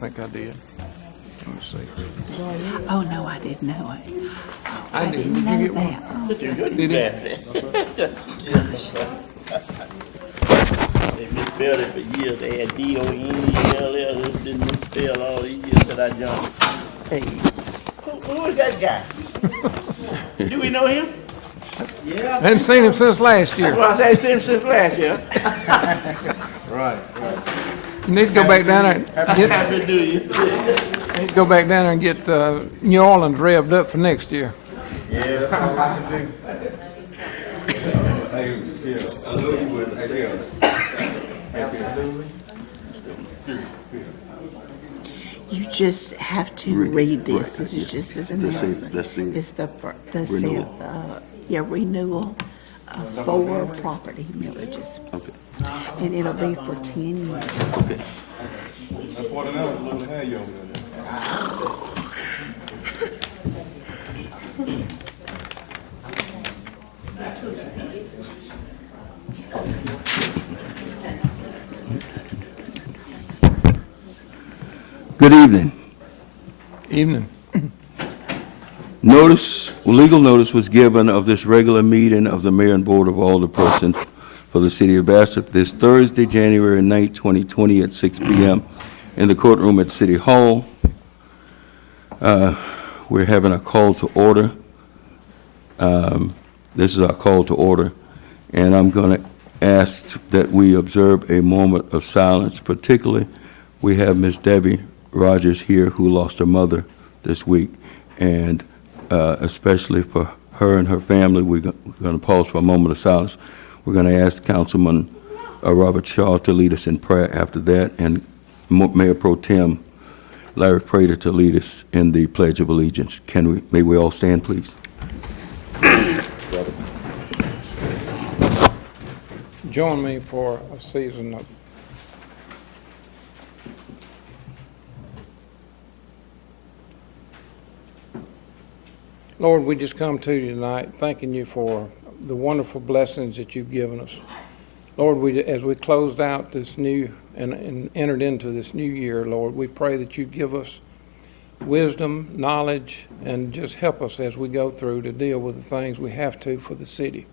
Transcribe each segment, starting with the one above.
think I did. Let me see. Oh, no, I didn't know it. I didn't. Didn't Did you know get one? that. Oh, Did he? They misspelled it for years. They had D-O-N-E-L-L. This didn't misspell all these years that I jumped. hey. Who is that guy? Do we know him? I hadn't seen him since last year. Well, I seen him since last year. Right. You need to go back down there and get, Happy New Year. go back down there and get New Orleans revved up for next year. Yeah, that's all I can do. Hey, I know you would. Absolutely. You just have to read this. This is just an announcement. that's the It's the renewal. renewal of 4 property millages. Okay. And it'll be for 10 years. Okay. That 49 was a little hair you over there. Good evening. Evening. Legal notice was given of this regular meeting of the Mayor and Board of Alderpersons for the City of Bastrop this Thursday, January 9th, 2020 at 6 p.m. in the courtroom at City Hall. We're having a call to order. This is our call to order, and I'm going to ask that we observe a moment of silence. Particularly, we have Miss Debbie Rogers here, who lost her mother this week, and especially for her and her family, we're going to pause for a moment of silence. We're going to ask Councilman Robert Shaw to lead us in prayer after that, and Mayor Pro Tem Larry Prater to lead us in the Pledge of Allegiance. May we all stand, please? Join me for a season of Lord, we just come to you tonight thanking you for the wonderful blessings that you've given us. Lord, as we closed out this new and entered into this new year, Lord, we pray that you give us wisdom, knowledge, and just help us as we go through to deal with the things we have to for the city.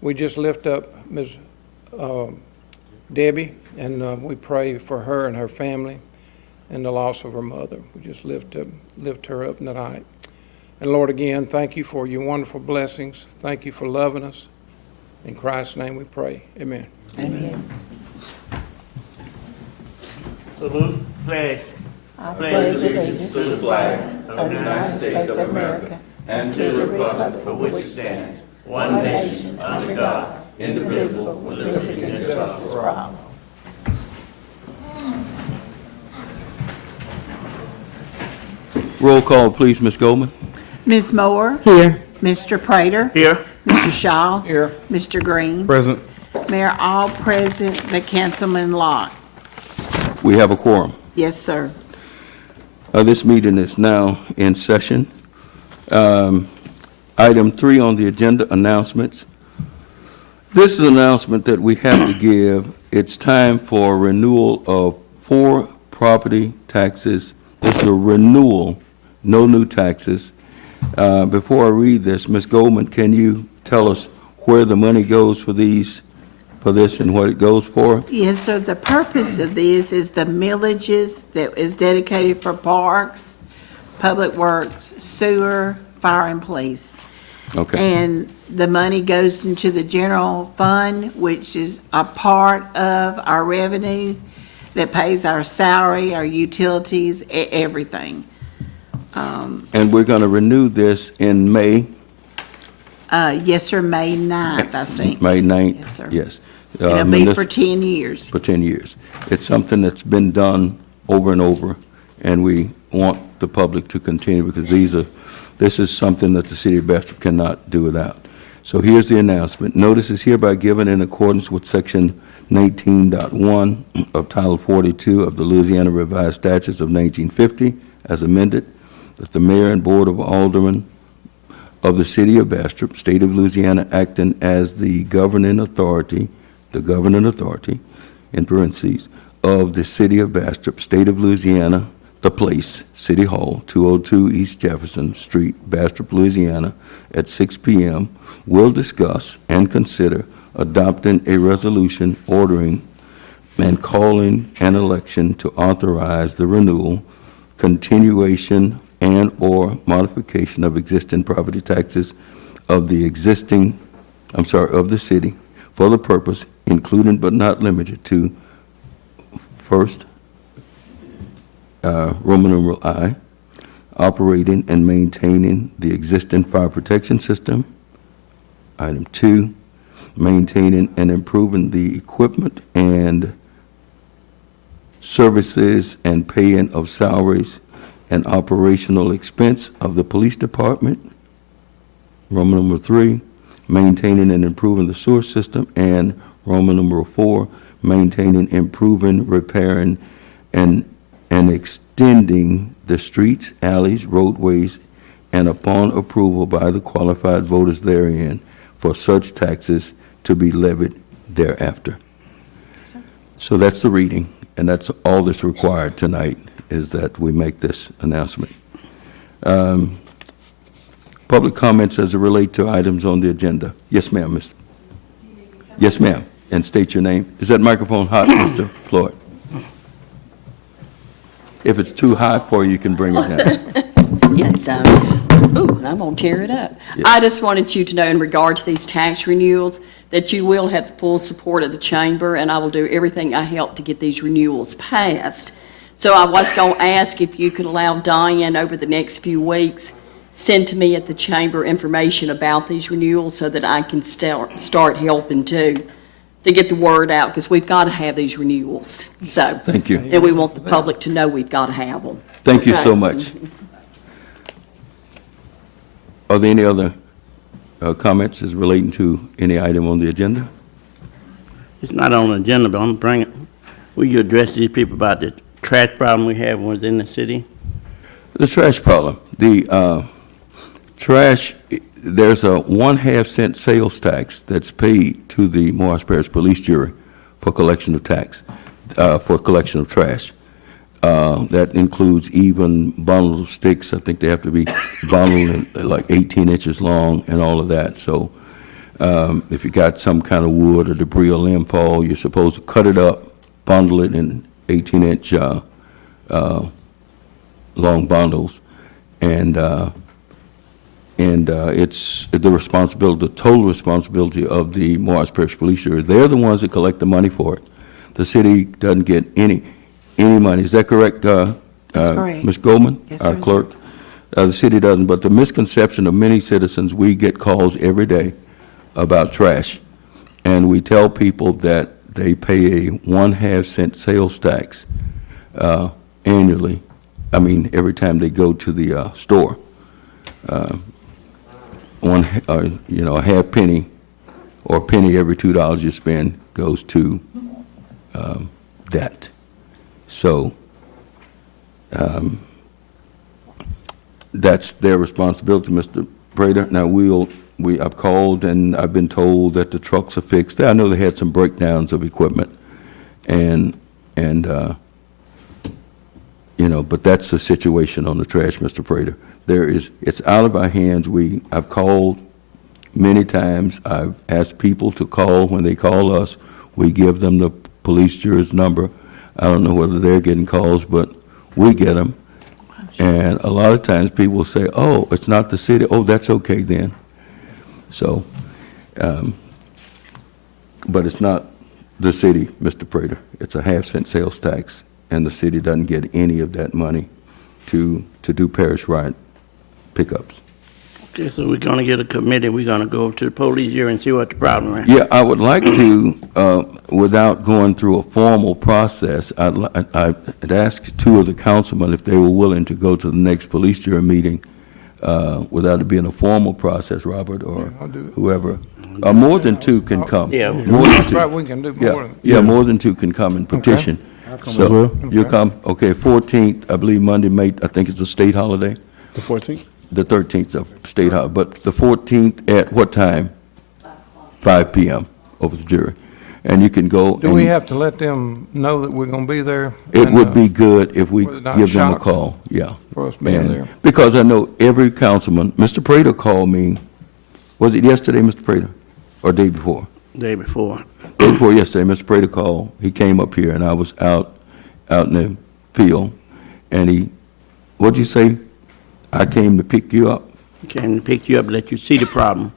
We just lift up Ms. Debbie, and we pray for her and her family and the loss of her mother. We just lift her up tonight. And Lord, again, thank you for your wonderful blessings. Thank you for loving us. In Christ's name we pray. Amen. Amen. Salute, pledge. I pledge allegiance to the flag of the United States of America and to the republic for which it stands, one nation, under God, indivisible, with liberty and justice for all. Roll call, please, Ms. Goldman. Ms. Moore? Here. Mr. Prater? Here. Mr. Shaw? Here. Mr. Green? Present. Mayor, all present, but Councilman Lott? We have a quorum. Yes, sir. This meeting is now in session. Item 3 on the agenda, announcements. This is an announcement that we have to give. It's time for renewal of 4 property taxes. This is a renewal, no new taxes. Before I read this, Ms. Goldman, can you tell us where the money goes for this and what it goes for? Yes, sir. The purpose of this is the millages that is dedicated for parks, public works, sewer, fire, and police. Okay. And the money goes into the general fund, which is a part of our revenue that pays our salary, our utilities, everything. And we're going to renew this in May? Yes, sir, May 9th, I think. May 9th? Yes, sir. Yes. It'll be for 10 years. For 10 years. It's something that's been done over and over, and we want the public to continue because this is something that the city of Bastrop cannot do without. So here's the announcement. Notice is hereby given in accordance with Section 19.1 of Title 42 of the Louisiana Revised Statutes of 1950, as amended, that the Mayor and Board of Aldermen of the City of Bastrop, State of Louisiana, acting as the governing authority, in parentheses, of the City of Bastrop, State of Louisiana, the place, City Hall, 202 East Jefferson Street, Bastrop, Louisiana, at 6 p.m., will discuss and consider adopting a resolution ordering and calling an election to authorize the renewal, continuation, and/or modification of existing property taxes of the of the city for the purpose, including but not limited to, first, Roman numeral I, operating and maintaining the existing fire protection system. Item 2, maintaining and improving the equipment and services and paying of salaries and operational expense of the police department. Roman numeral 3, maintaining and improving the sewer system. And Roman numeral 4, maintaining, improving, repairing, and extending the streets, alleys, roadways, and upon approval by the qualified voters therein, for such taxes to be levied thereafter. So that's the reading, and that's all that's required tonight, is that we make this announcement. Public comments as it relate to items on the agenda. Yes, ma'am, Mr. Yes, ma'am, and state your name. Is that microphone hot, Mr. Floyd? If it's too hot for you, you can bring it down. Yes, ooh, and I'm gonna tear it up. Yeah. I just wanted you to know in regard to these tax renewals, that you will have the full support of the chamber, and I will do everything I help to get these renewals passed. So I was gonna ask if you could allow Diane over the next few weeks, send to me at the chamber information about these renewals so that I can start helping too, to get the word out, because we've got to have these renewals. So. Thank you. And we want the public to know we've got to have them. Thank you so Okay. much. Are there any other comments as relating to any item on the agenda? It's not on the agenda, but I'm gonna bring it. Will you address these people about the trash problem we have within the city? The trash problem. The trash, there's a 1/2 cent sales tax that's paid to the Morris Parish Police Jury for collection of tax, for collection of trash. That includes even bundles of sticks. I think they have to be bundled in like 18 inches long and all of that. So if you got some kind of wood or debris or limb fall, you're supposed to cut it up, bundle it in 18-inch long bundles, and it's the responsibility, the total responsibility of the Morris Parish Police Jury. They're the ones that collect the money for it. The city doesn't get any money. Is that correct, That's correct. Ms. Goldman? Yes, Our sir. clerk? The city doesn't, but the misconception of many citizens, we get calls every day about trash, and we tell people that they pay a 1/2 cent sales tax annually. I mean, every time they go to the store. A half penny or a penny every $2 you spend goes to that. So that's their responsibility, Mr. Prater. Now, I've called and I've been told that the trucks are fixed. I know they had some breakdowns of equipment, but that's the situation on the trash, Mr. Prater. It's out of our hands. I've called many times. I've asked people to call. When they call us, we give them the police jury's number. I don't know whether they're getting calls, but we get them. And a lot of times people say, oh, it's not the city. Oh, that's okay then. So, but it's not the city, Mr. Prater. It's a 1/2 cent sales tax, and the city doesn't get any of that money to do parish-wide pickups. Okay, so we're gonna get a committee, we're gonna go to the police here and see what the problem is. Yeah, I would like to, without going through a formal process, I'd ask 2 of the councilmen if they were willing to go to the next police jury meeting without it being a formal process, Robert, or I'll do it. whoever. More than 2 can come. Yeah. More than That's 2. right, we can do more than. Yeah, more than 2 can come and petition. So, you Okay. come, okay, 14th, I believe Monday, I think it's a state holiday. The 14th? The 13th of state holiday, but the 14th at what time? 5 p.m. over the jury. and you can go. Do we have to let them know that we're gonna be there? It And, would be good if we were they not give them a shocked call, yeah. for us being And there? because I know every councilman, Mr. Prater called me, was it yesterday, Mr. Prater, or day before? Day before. Day before yesterday, Mr. Prater called, he came up here, and I was out in the field, and he, what'd you say? I came to pick you up? Came to pick you up, let you see the problem.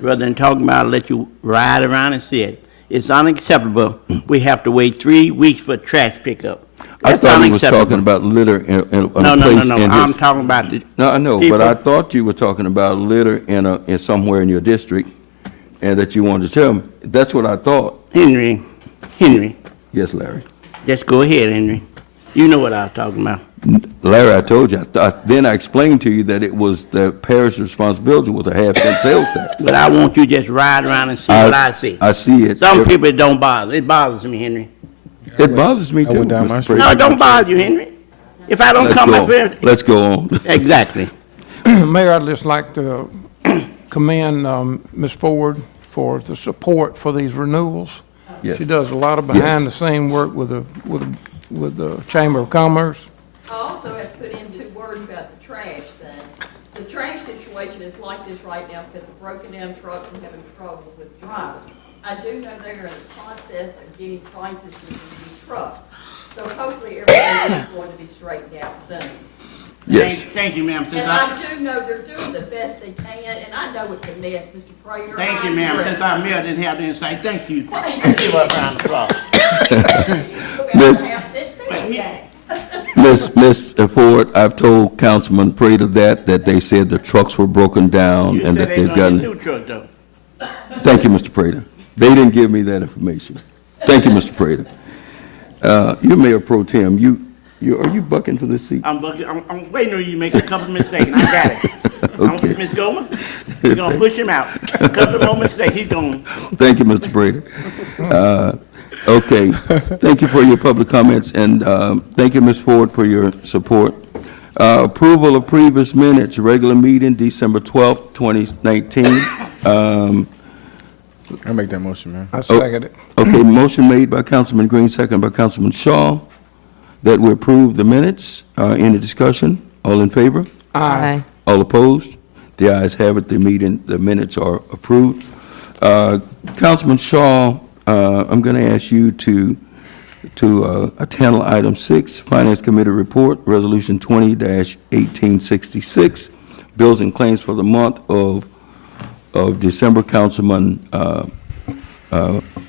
Rather than talking about it, let you ride around and see it. It's unacceptable. We have to wait 3 weeks for trash pickup. I That's thought he was unacceptable. talking about litter in a No, place no, in I'm his. talking about the. No, I know, people- but I thought you were talking about litter in somewhere in your district, and that you wanted to tell me. That's what I thought. Henry, Yes, Larry. just go ahead, Henry. You know what I was talking about. Larry, I told you, then I explained to you that it was the parish's responsibility with a half-cent sales tax. But I want you to just ride around and see what I see. I see it. Some people it don't bother. It bothers me, Henry. It bothers me I too, went down my Mr. street. No, Prater. it don't bother you, Henry. If I don't come up here, Let's go on. exactly. Mayor, I'd just like to commend Ms. Ford for the support for these renewals. Yes. She does a lot of behind-the-scene work with the Chamber of Commerce. I also have put in 2 words about the trash thing. The trash situation is like this right now because of broken down trucks and having trouble with drivers. I do know they're in the process of getting prices for these new trucks. So hopefully everything is going to be straightened out soon. Yes. Thank you, ma'am. And I do know they're doing the best they can, and I know it's a mess, Mr. Prater. Thank you, I ma'am. agree. Since our mayor didn't have anything to say, thank you. Give up around the applause. Miss- Yes. Miss Ford, I've told Councilman Prater that they said the trucks were broken down You and said that they they've gonna get gotten. new truck though. Thank you, Mr. Prater. They didn't give me that information. Thank you, Mr. Prater. You're Mayor Pro Tem. Are you bucking for this seat? I'm waiting on you to make a couple mistakes, and I got it. Okay. Miss Goldman, we're gonna push him out. A couple more mistakes, he's gonna. Thank you, Mr. Prater. Okay, thank you for your public comments, and thank you, Ms. Ford, for your support. Approval of previous minutes, regular meeting, December 12th, 2019. I make that motion, man. I second it. Okay, motion made by Councilman Green, second by Councilman Shaw, that we approve the minutes. Any discussion? All in favor? Aye. All opposed? The ayes have it, the minutes are approved. Councilman Shaw, I'm going to ask you to attend item 6, Finance Committee Report, Resolution 20-1866, bills and claims for the month of December. Councilman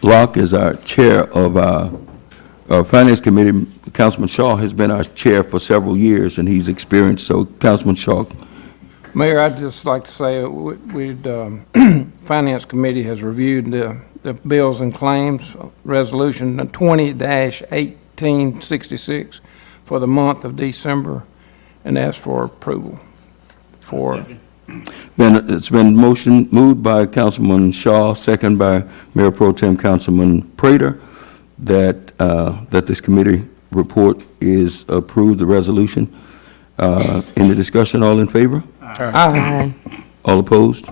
Locke is our chair of our Finance Committee. Councilman Shaw has been our chair for several years, and he's experienced. So, Councilman Shaw. Mayor, I'd just like to say, Finance Committee has reviewed the bills and claims, Resolution 20-1866 for the month of December, and ask for approval for. It's been moved by Councilman Shaw, second by Mayor Pro Tem Councilman Prater, that this committee report is approved, the resolution. Any discussion, all in favor? Aye. All opposed?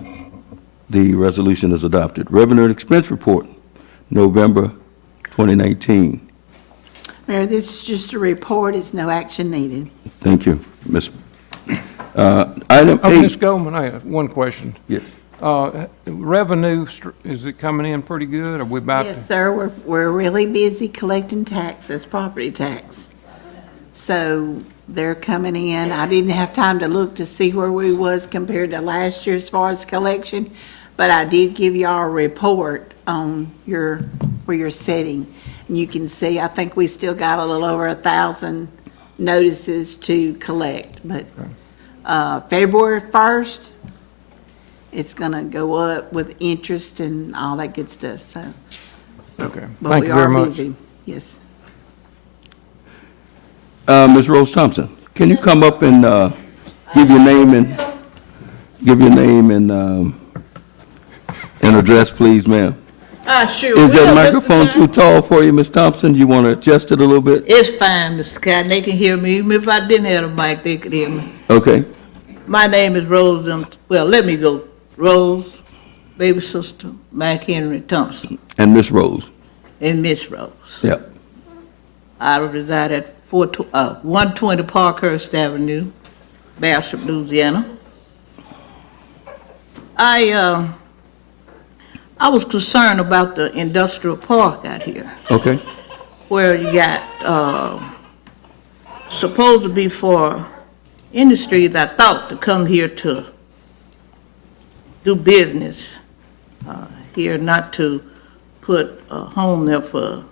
The resolution is adopted. Revenue and expense report, November 2019. Mayor, this is just a report, it's no action needed. Thank you, Ms. Item Oh, Ms. 8. Goldman, I have one question. Yes. Revenue, is it coming in pretty good? Are we about to? Yes, sir, we're really busy collecting taxes, property tax. So they're coming in. I didn't have time to look to see where we was compared to last year as far as collection, but I did give y'all a report on where you're sitting. And you can see, I think we still got a little over 1,000 notices to collect, but February 1st, it's gonna go up with interest and all that good stuff, so. Okay, But thank we you very are much. busy. Yes. Ms. Rose Thompson, can you come up and give your name and address, please, ma'am? Sure. Is will, that Mr. microphone too Khan. tall for you, Ms. Thompson? You want to adjust it a little bit? It's fine, Mr. Scott. They can hear me. Even if I didn't have a mic, they could hear me. Okay. My name is Rose. Well, let me go. Rose, baby sister, Mike Henry Thompson. And Ms. Rose? and Miss Rose. Yeah. I reside at 120 Parkhurst Avenue, Bastrop, Louisiana. I was concerned about the industrial park out here, Okay. where you got, supposed to be for industries, I thought, to come here to do business here, not to put a home there for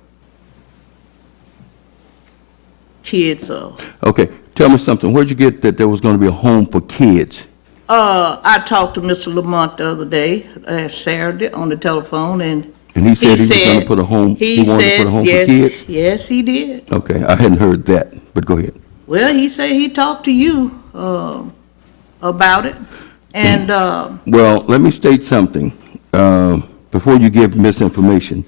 kids or. Okay. Tell me something. Where'd you get that there was going to be a home for kids? I talked to Mr. Lamont the other day, last Saturday, on the telephone, and And he said he was going to put a home, he wanted to put a home for kids? Yes, he did. Okay. I hadn't heard that, but go ahead. Well, he said he talked to you about it, and Well, let me state something before you give misinformation,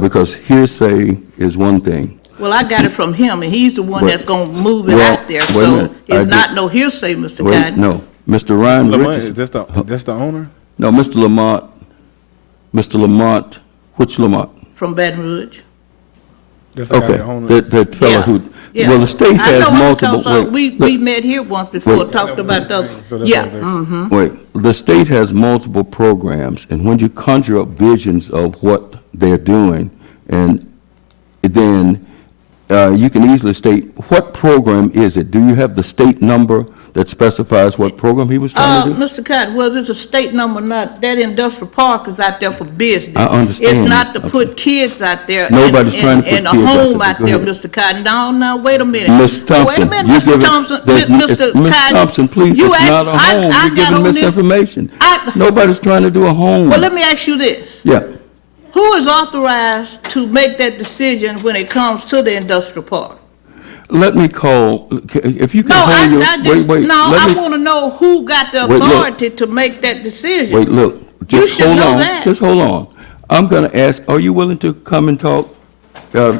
because hearsay is one thing. well, I got it from him, and he's the one Wait. that's gonna move it Well, out there, wait a so minute. I it's did- not no hearsay, Mr. Wait, Cotton. no. Mr. Ryan Lamont, Richardson. that's the owner? No, Mr. Lamont, which Lamont? From Baton Rouge. That's the guy Okay, that owns that fellow Yeah, who, yeah. well, the state I has know him multiple, because, we wait, met here once before, Wait. talked about those, So that's yeah, all there. mm-hmm. wait, the state has multiple programs, and when you conjure up visions of what they're doing, and then you can easily state, what program is it? Do you have the state number that specifies what program he was trying to do? Mr. Cotton, well, there's a state number, not, that industrial park is out there for business. I understand. It's not to Okay. put kids out there. Nobody's trying to put and kids out a home there, out but there, go ahead. Mr. Cotton. No, wait a minute. Ms. Thompson, Wait a minute, you're Mr. giving- Thompson, there's- Mr. it's- Ms. Cotton. Thompson, please, you it's asked- not a home. I You're got giving on this- misinformation. I- Nobody's trying to do a home. Well, let me ask you this. Yeah. Who is authorized to make that decision when it comes to the industrial park? Let me call, if you can No, hold your, wait, no, let I me, want to know who got the Wait, look. authority to make that decision. wait, look, just should hold know on, that. just hold on. I'm gonna ask, are you willing to come and talk,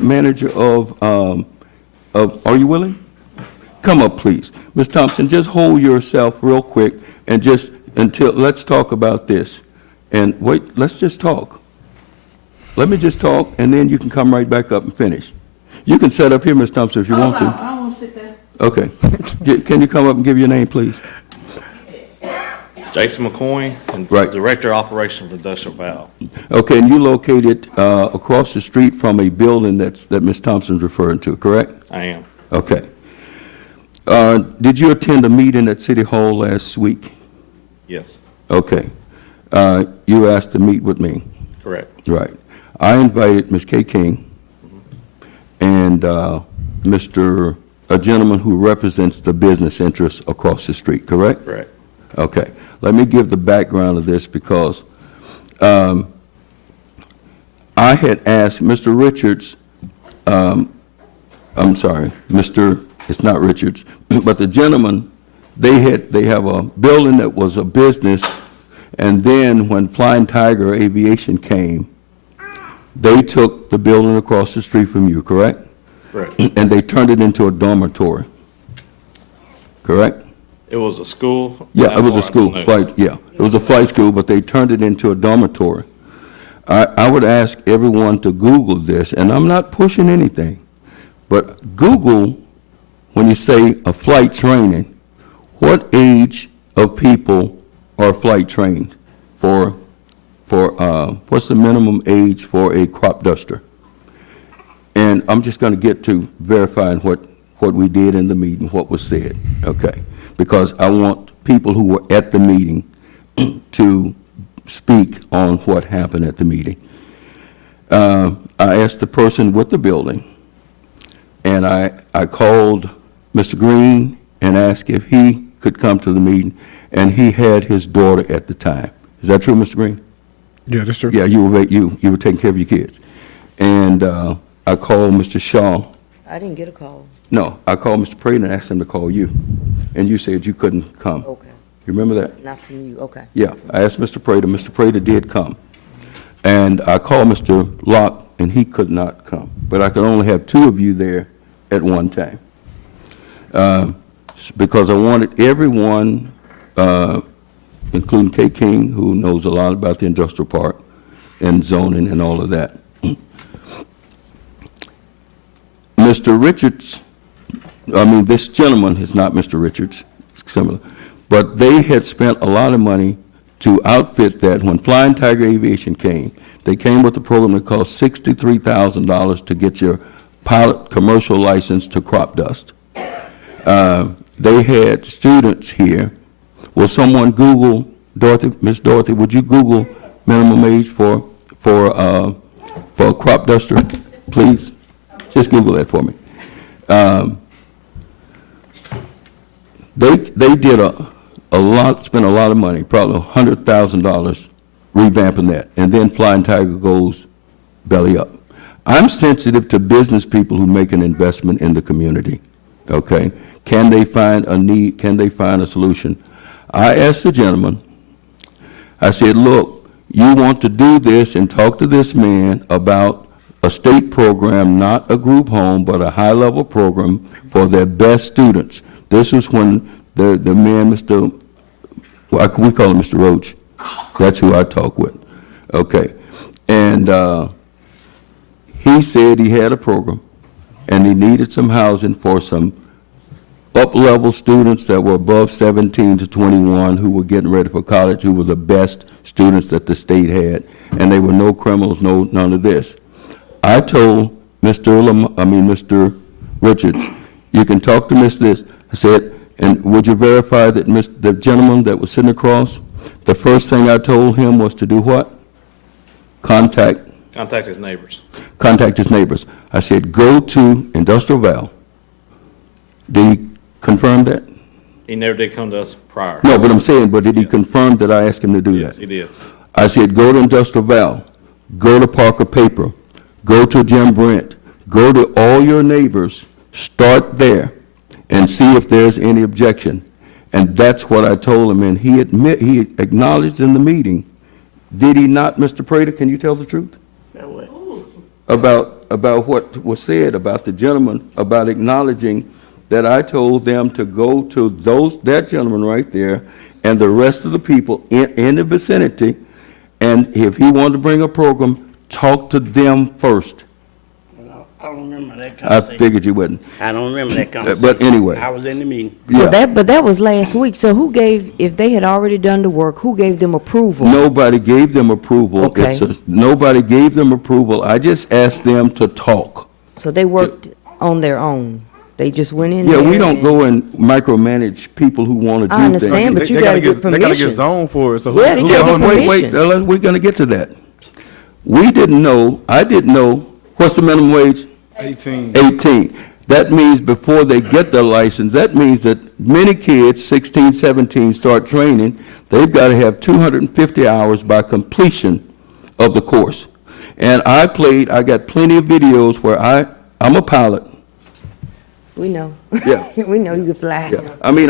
manager of, are you willing? Come up, please. Ms. Thompson, just hold yourself real quick and just, let's talk about this. And wait, let's just talk. Let me just talk, and then you can come right back up and finish. You can sit up here, Ms. Thompson, if you want to. I don't want to sit there. Okay. Can you come up and give your name, please? Jason McCoy, Right. Director of Operations of Industrial Valve. Okay, and you located across the street from a building that Ms. Thompson's referring to, correct? I am. Okay. Did you attend a meeting at City Hall last week? Yes, Okay. You asked to meet with me, correct. right? I invited Ms. Kay King and a gentleman who represents the business interests across the street, correct? Correct. Okay, let me give the background of this because I had asked Mr. Richards, I'm sorry, it's not Richards, but the gentleman, they have a building that was a business, and then when Flying Tiger Aviation came, they took the building across the street from you, correct? Correct. And they turned it into a dormitory, correct? It was a school? Yeah, it was a That's school, what I know. it was a flight school, but they turned it into a dormitory. I would ask everyone to Google this, and I'm not pushing anything, but Google, when you say a flight training, what age of people are flight trained for, what's the minimum age for a crop duster? And I'm just going to get to verifying what we did in the meeting, what was said, okay? Because I want people who were at the meeting to speak on what happened at the meeting. I asked the person with the building, and I called Mr. Green and asked if he could come to the meeting, and he had his daughter at the time. Is that true, Mr. Green? Yeah, that's true. Yeah, you were taking care of your kids. And I called Mr. Shaw. I didn't get a call. No, I called Mr. Prater and asked him to call you. And you said you couldn't come. Okay, You remember that? not from you, okay. Yeah, I asked Mr. Prater. Mr. Prater did come. And I called Mr. Locke, and he could not come. But I could only have two of you there at one time. Because I wanted everyone, including Kay King, who knows a lot about the industrial park and zoning and all of that. Mr. Richards, this gentleman is not Mr. Richards, it's similar, but they had spent a lot of money to outfit that. When Flying Tiger Aviation came, they came with a program that cost $63,000 to get your pilot commercial license to crop dust. They had students here. Will someone Google, Dorothy, Miss Dorothy, would you Google minimum age for a crop duster, please? Just Google that for me. They did a lot, spent a lot of money, probably $100,000 revamping that, and then Flying Tiger goes belly up. I'm sensitive to business people who make an investment in the community, okay? Can they find a need, can they find a solution? I asked the gentleman, I said, look, you want to do this and talk to this man about a state program, not a group home, but a high-level program for their best students. This was when the man, we call him Mr. Roach. That's who I talk with. Okay. And he said he had a program, and he needed some housing for some up-level students that were above 17 to 21 who were getting ready for college, who were the best students that the state had, and they were no criminals, none of this. I told Mr. Richards, you can talk to Miss this. I said, and would you verify that the gentleman that was sitting across, the first thing I told him was to do what? Contact Contact his neighbors. Contact his neighbors. I said, go to Industrial Val. Did he confirm that? He never did come to us prior. No, but I'm saying, but did he confirm that I asked him to do Yes, that? he did. I said, go to Industrial Val, go to Parker Paper, go to Jim Brent, go to all your neighbors, start there, and see if there's any objection. And that's what I told him, and he acknowledged in the meeting. Did he not, Mr. Prater, can you tell the truth? About what was said about the gentleman, about acknowledging that I told them to go to that gentleman right there and the rest of the people in the vicinity, and if he wanted to bring a program, talk to them first. I don't remember that I conversation. figured you wouldn't. I don't remember that conversation. But anyway. I was in the meeting. Yeah. But that was last week, so who gave, if they had already done the work, who gave them approval? Nobody gave them approval. Okay. Nobody gave them approval. I just asked them to talk. So they worked on their own? They just went in Yeah, there? we don't go and micromanage people who want to do I things. understand, but you They gotta get They gotta get permission. zoned for it, so Yeah, they who gotta owned get it? permission. We're gonna get to that. We didn't know, I didn't know, what's the minimum wage? 18. 18. That means before they get their license, that means that many kids, 16, 17, start training, they've got to have 250 hours by completion of the course. And I got plenty of videos where I'm a pilot. We know. Yeah. We know you can fly. Yeah. I mean,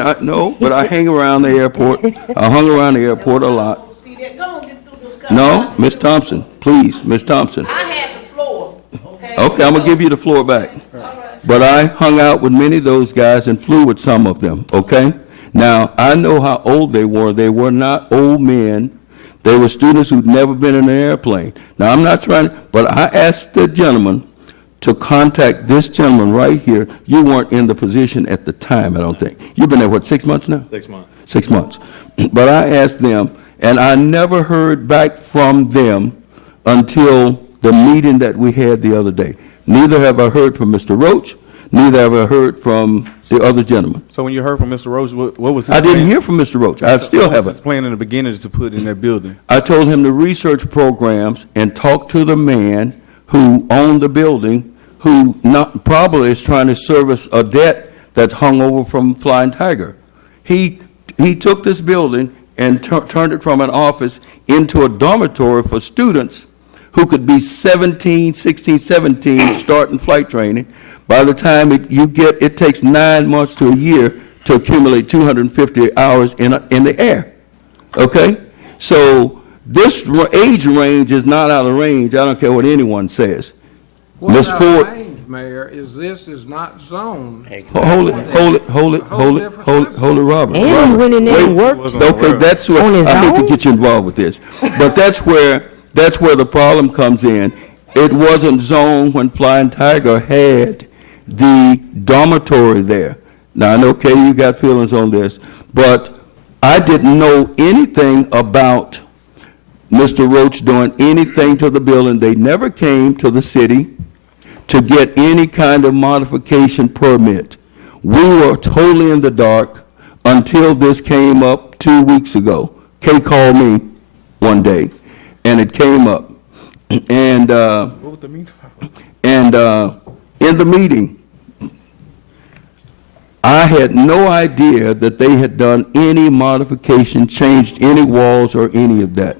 but I hang around the airport. I hung around the airport a lot. See that, go on, get through this. No, Miss Thompson, please, Miss Thompson. I had the floor, okay? Okay, I'm gonna give you the floor back. But I hung out with many of those guys and flew with some of them, okay? Now, I know how old they were. They were not old men. They were students who'd never been in an airplane. Now, I'm not trying, but I asked the gentleman to contact this gentleman right here. You weren't in the position at the time, I don't think. You've been there, what, 6 months now? 6 months. 6 months. But I asked them, and I never heard back from them until the meeting that we had the other day. Neither have I heard from Mr. Roach, neither have I heard from the other gentleman. So when you heard from Mr. Rose, what was his I didn't plan? hear from Mr. Roach. I still What was haven't. his plan in the beginning to put in that building? I told him to research programs and talk to the man who owned the building, who probably is trying to service a debt that's hung over from Flying Tiger. He took this building and turned it from an office into a dormitory for students who could be 16, 17, starting flight training. By the time it takes 9 months to a year to accumulate 250 hours in the air. Okay? So this age range is not out of range. I don't care what anyone says. What's Ms. our Ford, range, Mayor, this is not zoned. hold it, Robert. And he Robert, went in there and wait. worked. Wasn't Okay, aware. that's where, On his I hate to own? get you involved with this, but that's where the problem comes in. it wasn't zoned when Flying Tiger had the dormitory there. Now, I know, Katie, you got feelings on this, but I didn't know anything about Mr. Roach doing anything to the building. They never came to the city to get any kind of modification permit. We were totally in the dark until this came up 2 weeks ago. Kay called me one day, and it came up. And, What was the meeting? and in the meeting, I had no idea that they had done any modification, changed any walls or any of that.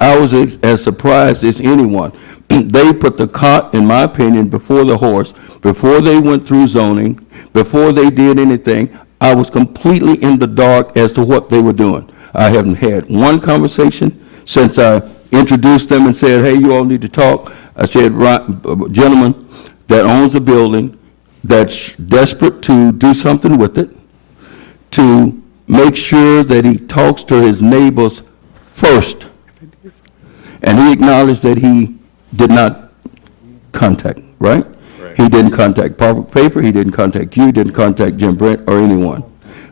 I was as surprised as anyone. They put the cart, in my opinion, before the horse, before they went through zoning, before they did anything. I was completely in the dark as to what they were doing. I haven't had one conversation since I introduced them and said, hey, you all need to talk. I said, right, gentleman that owns a building that's desperate to do something with it, to make sure that he talks to his neighbors first. And he acknowledged that he did not contact, right? He didn't contact Public Paper, he didn't contact you, didn't contact Jim Brent or anyone.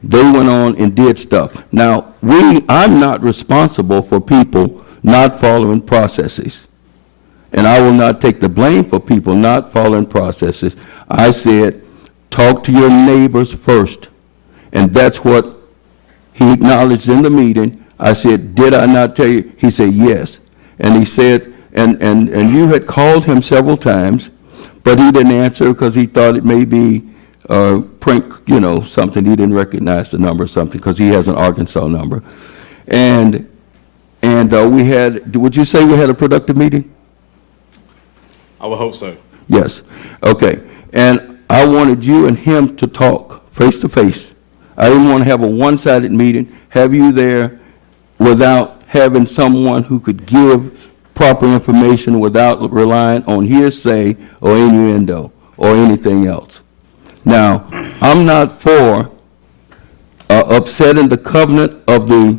They went on and did stuff. Now, I'm not responsible for people not following processes. And I will not take the blame for people not following processes. I said, talk to your neighbors first. And that's what he acknowledged in the meeting. I said, did I not tell you? He said, yes. And he said, and you had called him several times, but he didn't answer because he thought it may be prank, something. He didn't recognize the number or something because he has an Arkansas number. And we had, would you say we had a productive meeting? I would hope so. Yes. Okay. And I wanted you and him to talk face to face. I didn't want to have a one-sided meeting, have you there without having someone who could give proper information without relying on hearsay or innuendo or anything else. Now, I'm not for upsetting the covenant of the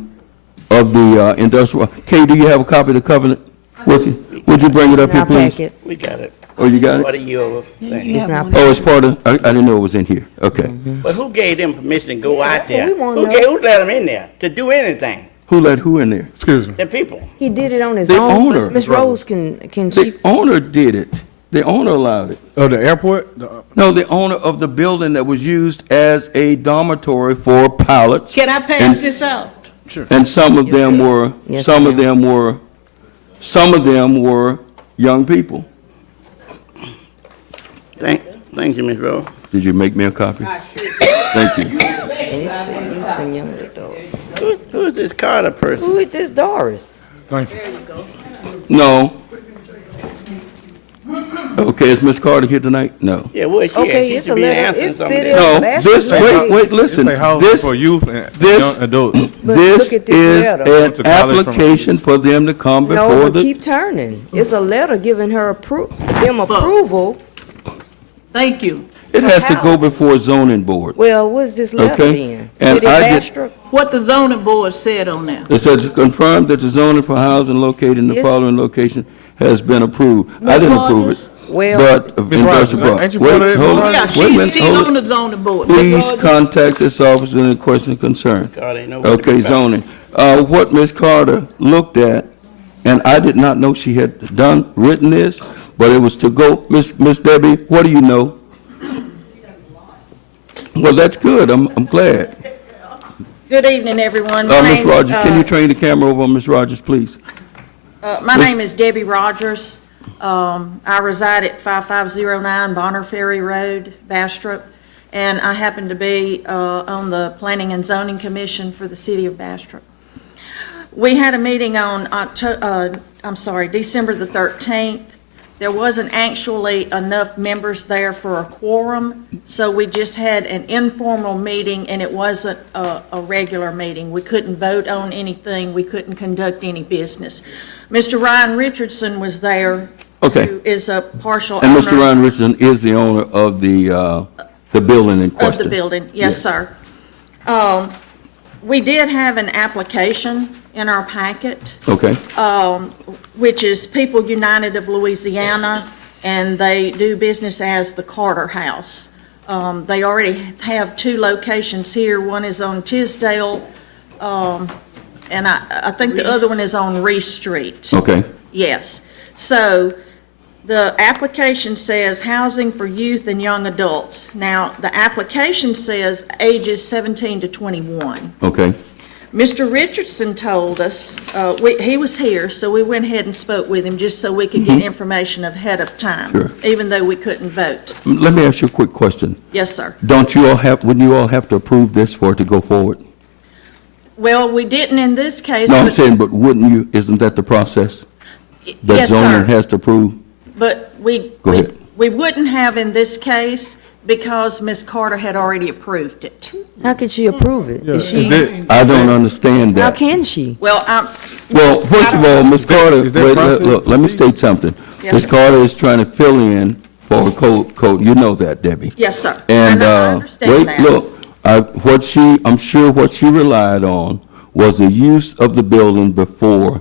industrial. Kay, do you have a copy of the covenant with you? Would you bring it up here, please? We got it. Oh, you got What it? are you thing? It's not Oh, it's part of, I didn't know it was in here. Okay. But who gave them permission to go out that's what there? we wanna know. Who let them in there to do anything? Who let who in there? Excuse me. The people. He did it on his The own. owner. Ms. Rose can she? The owner did it. The owner allowed it. Oh, the airport? No, the owner of the building that was used as a dormitory for pilots. Can I pass this out? And some of them were, Yes, some of ma'am. them were young people. Thank you, Ms. Rose. Did you make me a copy? Thank you. And it's a young adult. Who is this Carter person? Who is this Doris? Thank you. No. Okay, is Miss Carter here tonight? No. Yeah, where is she at? Okay, She it's should a be letter. answering It's some of city that. of No, Bastrop. this, wait, listen. It's a house This, for youth and this- young adults. But this look at this is letter. an To college from- application for them to come No, before but the, keep turning. It's a letter giving her them approval. Thank you. it has to go house. before zoning board. Well, what's this letter Okay. then? And City of I did- Bastrop? What the zoning board said on there. It says to confirm that the zoning for housing located in the Yes. following location has been approved. I didn't approve it. Well- But Ms. industrial Rogers, park. ain't you Wait, part of it, Ms. hold on. Yeah, Wait a she's minute, hold on it. the zoning board. Please contact this officer in question and concern. God, ain't no way to Okay, go back. zoning. What Ms. Carter looked at, and I did not know she had written this, but it was to go, Miss Debbie, what do you know? Well, that's good, I'm glad. Good evening, everyone. Ms. Rogers, can you turn the camera over on Ms. Rogers, please? My name is Debbie Rogers. I reside at 5509 Bonner Ferry Road, Bastrop, and I happen to be on the Planning and Zoning Commission for the city of Bastrop. We had a meeting on December the 13th. There wasn't actually enough members there for a quorum, so we just had an informal meeting, and it wasn't a regular meeting. We couldn't vote on anything. We couldn't conduct any business. Mr. Ryan Richardson was there. Okay. Who is a partial And owner. Mr. Ryan Richardson is the owner of the building in question. Of the building, yes, sir. We did have an application in our packet, Okay, which is People United of Louisiana, and they do business as the Carter House. They already have 2 locations here. One is on Tisdale, and I think the other one is on Reese Street. okay, Yes. So the application says housing for youth and young adults. Now, the application says ages 17 to 21. okay, Mr. Richardson told us, he was here, so we went ahead and spoke with him just so we could get information ahead of time. Sure. Even though we couldn't vote. Let me ask you a quick question. Yes, sir. Wouldn't you all have to approve this for it to go forward? Well, we didn't in this case. No, I'm but- saying, but wouldn't you, isn't that the process? That Yes, zoning sir. has to approve? But Go ahead. we wouldn't have in this case because Ms. Carter had already approved it. How can she approve it? Is she, I don't understand how that. can she? Well, Well, first of all, Ms. Carter, is there wait, process look, let me procedure? state something. Yes, Ms. sir. Carter is trying to fill in for a code, you know that, Debbie. yes, sir. And, I understand wait, that. look, I'm sure what she relied on was the use of the building before,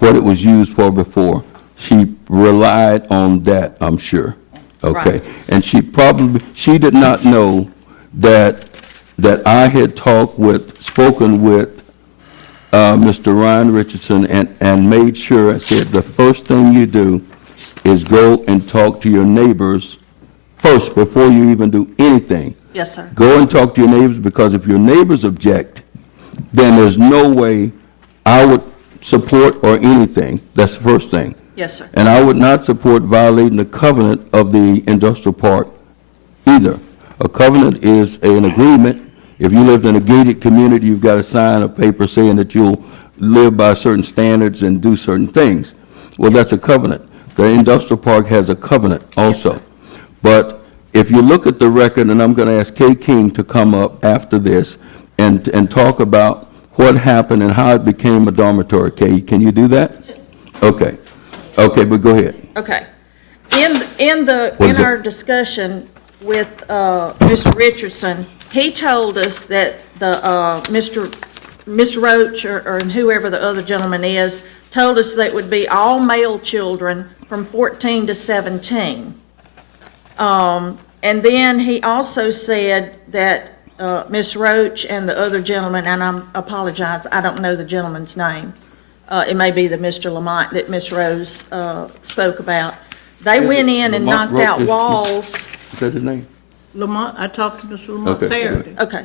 what it was used for before. She relied on that, I'm sure. Okay? Right. And she did not know that I had spoken with Mr. Ryan Richardson and made sure, I said, the first thing you do is go and talk to your neighbors first before you even do anything. Yes, sir. Go and talk to your neighbors, because if your neighbors object, then there's no way I would support or anything. That's the first thing. Yes, sir. And I would not support violating the covenant of the industrial park either. A covenant is an agreement. If you lived in a gated community, you've got to sign a paper saying that you'll live by certain standards and do certain things. Well, that's a covenant. The industrial park has a covenant also. But if you look at the record, and I'm going to ask Kay King to come up after this and talk about what happened and how it became a dormitory. Kay, can you do that? Okay. Okay, but go ahead. Okay. In What is our it? discussion with Mr. Richardson, he told us that Ms. Roach or whoever the other gentleman is, told us that it would be all male children from 14 to 17. And then he also said that Ms. Roach and the other gentleman, and I apologize, I don't know the gentleman's name. It may be the Mr. Lamont that Ms. Rose spoke about. They went in and Lamont knocked out Roach? walls. Is that his name? Lamont, I talked to Mr. Lamont Okay. Saturday. Okay.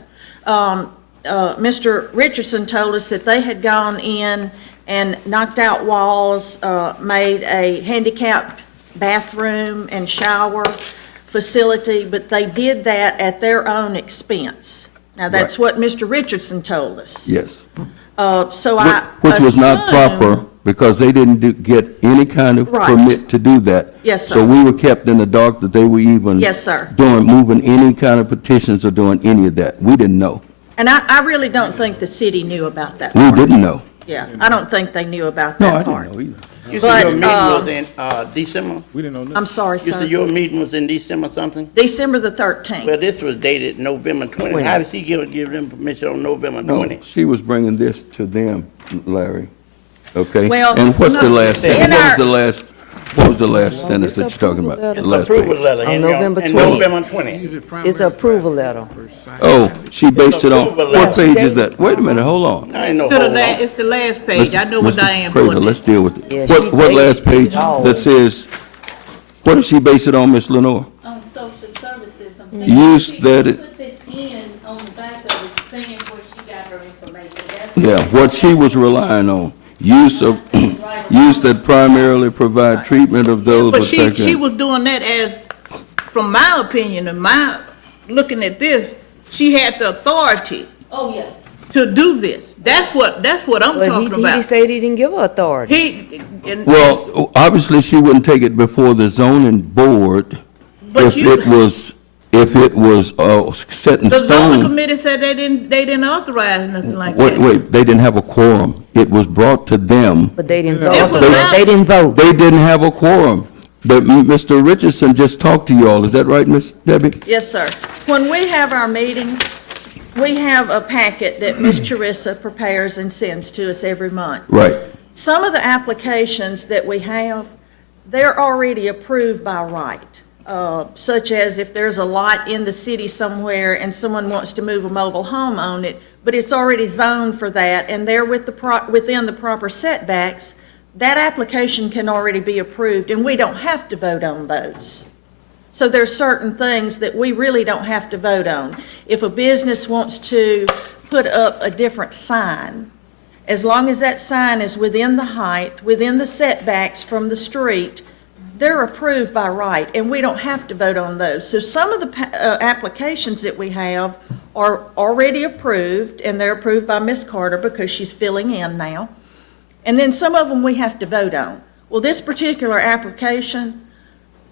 Mr. Richardson told us that they had gone in and knocked out walls, made a handicapped bathroom and shower facility, but they did that at their own expense. Now, that's what Mr. Richardson told us. Yes. So I Which was not assume- proper, because they didn't get any kind of Right. permit to do that. Yes, sir. So we were kept in the dark that they were even. Yes, sir. Moving any kind of petitions or doing any of that. We didn't know. And I really don't think the city knew about that We part. didn't know. Yeah, I don't think they knew about No, that I part. didn't know either. You But, said your meeting was in December? We didn't know nothing. I'm sorry, You said sir. your meeting was in December something? December the 13th. Well, this was dated November 20. How did she give them permission on November No, 20? she was bringing this to them, Larry. Okay? Well, And what's the no, last, in what was our- the last, what was the last sentence that you're talking about? It's The an last approval page. letter. On in November in 20. November 20. It's an approval letter. Oh, she based it on, approval what letter. page is that? Wait a minute, hold on. I ain't no To the hold on. it's the last page. I know what Mr. Diane Prater, put in. let's deal with it. Yeah, What, she what last based page it all. that says, what does she base it on, Ms. Lenore? On social services, I'm Use thinking that she it- put this in on the back of it, saying where she got her information. Yeah, what she was relying on. Use of, use that primarily provide treatment of those But with she second. was doing that as, from my opinion and looking at this, she had the authority Oh, yeah. to do this. That's what I'm But talking he about. said he didn't give her authority. Well, obviously, she wouldn't take it before the zoning board But if you- it was, set in The zoning stone. committee said they didn't authorize nothing like that. Wait, they didn't have a quorum. It was brought to them. But they didn't It was vote. not- They didn't vote. They didn't have a quorum. Mr. Richardson just talked to you all. Is that right, Miss Debbie? Yes, sir. When we have our meetings, we have a packet that Ms. Charissa prepares and sends to us every month. Right. Some of the applications that we have, they're already approved by right, such as if there's a lot in the city somewhere and someone wants to move a mobile home on it, but it's already zoned for that, and they're within the proper setbacks, that application can already be approved, and we don't have to vote on those. So there's certain things that we really don't have to vote on. If a business wants to put up a different sign, as long as that sign is within the height, within the setbacks from the street, they're approved by right, and we don't have to vote on those. So some of the applications that we have are already approved, and they're approved by Ms. Carter because she's filling in now. And then some of them we have to vote on. Well, this particular application,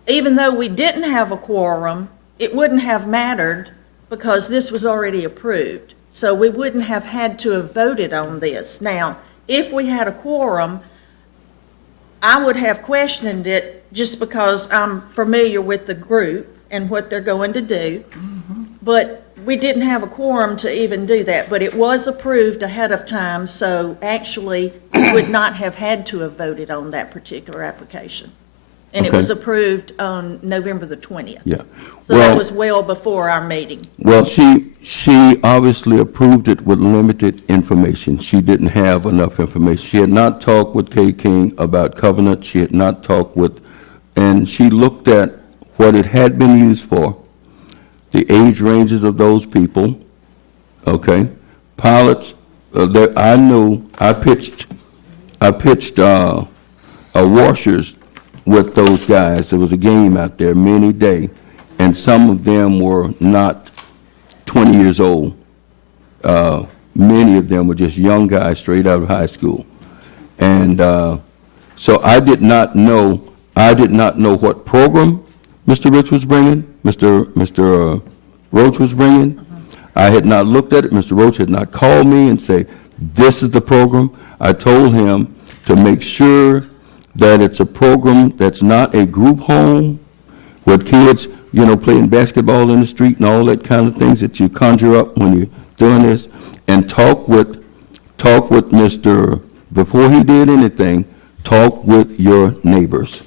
even though we didn't have a quorum, it wouldn't have mattered because this was already approved. So we wouldn't have had to have voted on this. Now, if we had a quorum, I would have questioned it just because I'm familiar with the group and what they're going to do. But we didn't have a quorum to even do that. But it was approved ahead of time, so actually we would not have had to have voted on that particular application. And it Okay. was approved on November the 20th. Yeah. So that was well before our meeting. Well, she obviously approved it with limited information. She didn't have enough information. She had not talked with Kay King about covenant. She had not talked with, and she looked at what it had been used for, the age ranges of those people, okay? Pilots, I knew, I pitched washers with those guys. There was a game out there many day, and some of them were not 20 years old. Many of them were just young guys straight out of high school. And so I did not know what program Mr. Rich was bringing, Mr. Roach was bringing. I had not looked at it. Mr. Roach had not called me and say, this is the program. I told him to make sure that it's a program that's not a group home with kids, you know, playing basketball in the street and all that kind of things that you conjure up when you're doing this, and talk with Mr., before he did anything, talk with your neighbors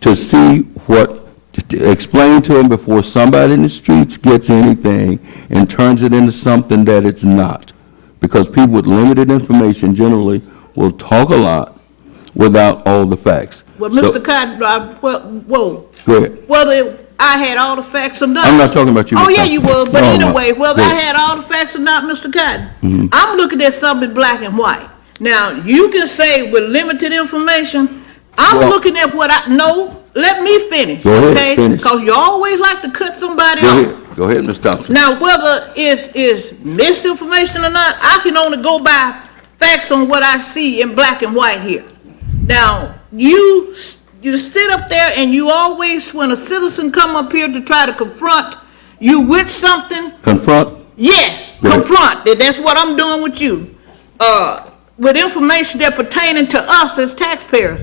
to see to explain to them before somebody in the streets gets anything and turns it into something that it's not. Because people with limited information generally will talk a lot without all the facts. Well, So- Mr. Cotton, whoa. Go ahead. Whether I had all the facts or not. I'm not talking about you, Oh, Ms. yeah, Thompson. you was, but No, I'm anyway, not. whether Go I ahead. had all the facts or not, Mr. Cotton, I'm looking at something in black and white. Now, you can say with limited information, I'm Well- looking at what I know. Let me finish, Go ahead, okay? finish. Because you always like to cut somebody Go off. ahead, go ahead, Ms. Thompson. Now, whether it's misinformation or not, I can only go by facts on what I see in black and white here. Now, you sit up there and you always, when a citizen come up here to try to confront you with something, Confront, yes, Go ahead. confront. That's what I'm doing with you. With information that pertaining to us as taxpayers.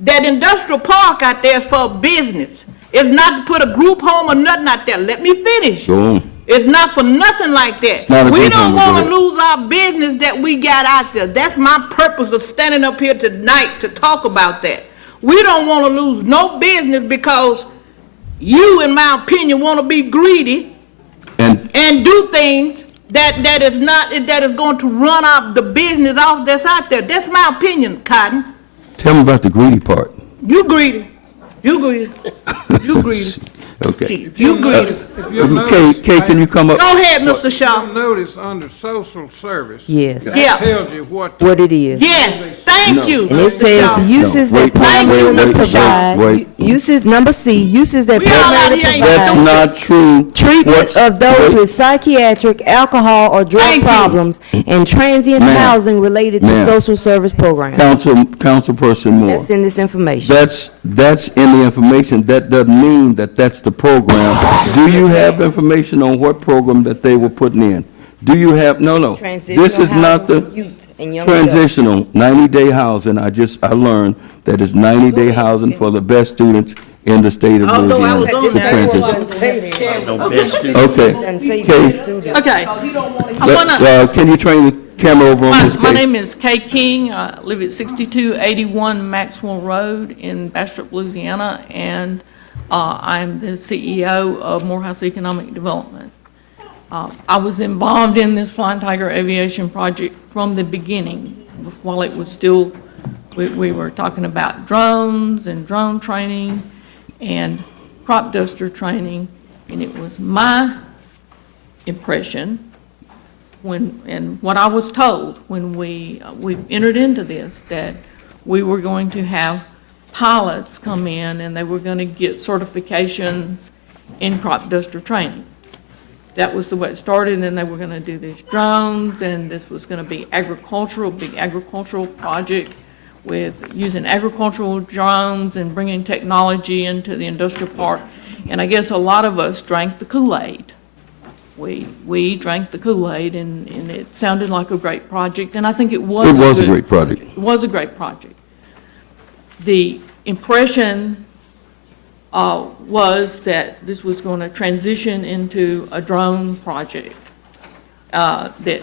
That industrial park out there is for business. It's not to put a group home or nothing out there. Let me finish. go on. It's not for nothing like that. not a We group don't home, go want to ahead. lose our business that we got out there. That's my purpose of standing up here tonight to talk about that. We don't want to lose no business because you, in my opinion, want to be greedy and do things that is going to run out the business off that's out there. That's my opinion, Cotton. Tell me about the greedy part. You greedy. You greedy. You greedy. Okay. You greedy. If you'll notice, Kay, can you come up? Go ahead, Mr. you'll Shaw. notice under social service. Yes. Yeah. That tells you what. What it is. Yes, thank you. And it Mr. Shaw. says uses No, that wait, primarily wait, provide, wait. uses, number C, uses that We all out primarily here ain't provide That's not true. treatment What's- of those wait. with psychiatric, alcohol, or drug Thank you. problems and transient Ma'am. housing related to Ma'am. social service programs. Councilperson Moore. That's in this information. That's in the information. That doesn't mean that that's the program. Do you have information on what program that they were putting in? Do you have, no. This is not the Transitional housing for youth and young adults. transitional 90-day housing. I learned that it's 90-day housing for the best students in the state of Oh, no, I was Louisiana on to that. transition. No best student. Okay. And say Kay, students. Okay. I wanna, can you train the camera over on Ms. my Kay? name is Kay King. I live at 6281 Maxwell Road in Bastrop, Louisiana, and I'm the CEO of Morehouse Economic Development. I was involved in this Flying Tiger Aviation project from the beginning, while it was still, we were talking about drones and drone training and crop duster training, and it was my impression and what I was told when we entered into this, that we were going to have pilots come in and they were going to get certifications in crop duster training. That was the way it started, and then they were going to do these drones, and this was going to be big agricultural project with using agricultural drones and bringing technology into the industrial park. And I guess a lot of us drank the Kool-Aid. We drank the Kool-Aid, and it sounded like a great project, and I think it was. It was a great project. It was a great project. The impression was that this was going to transition into a drone project, that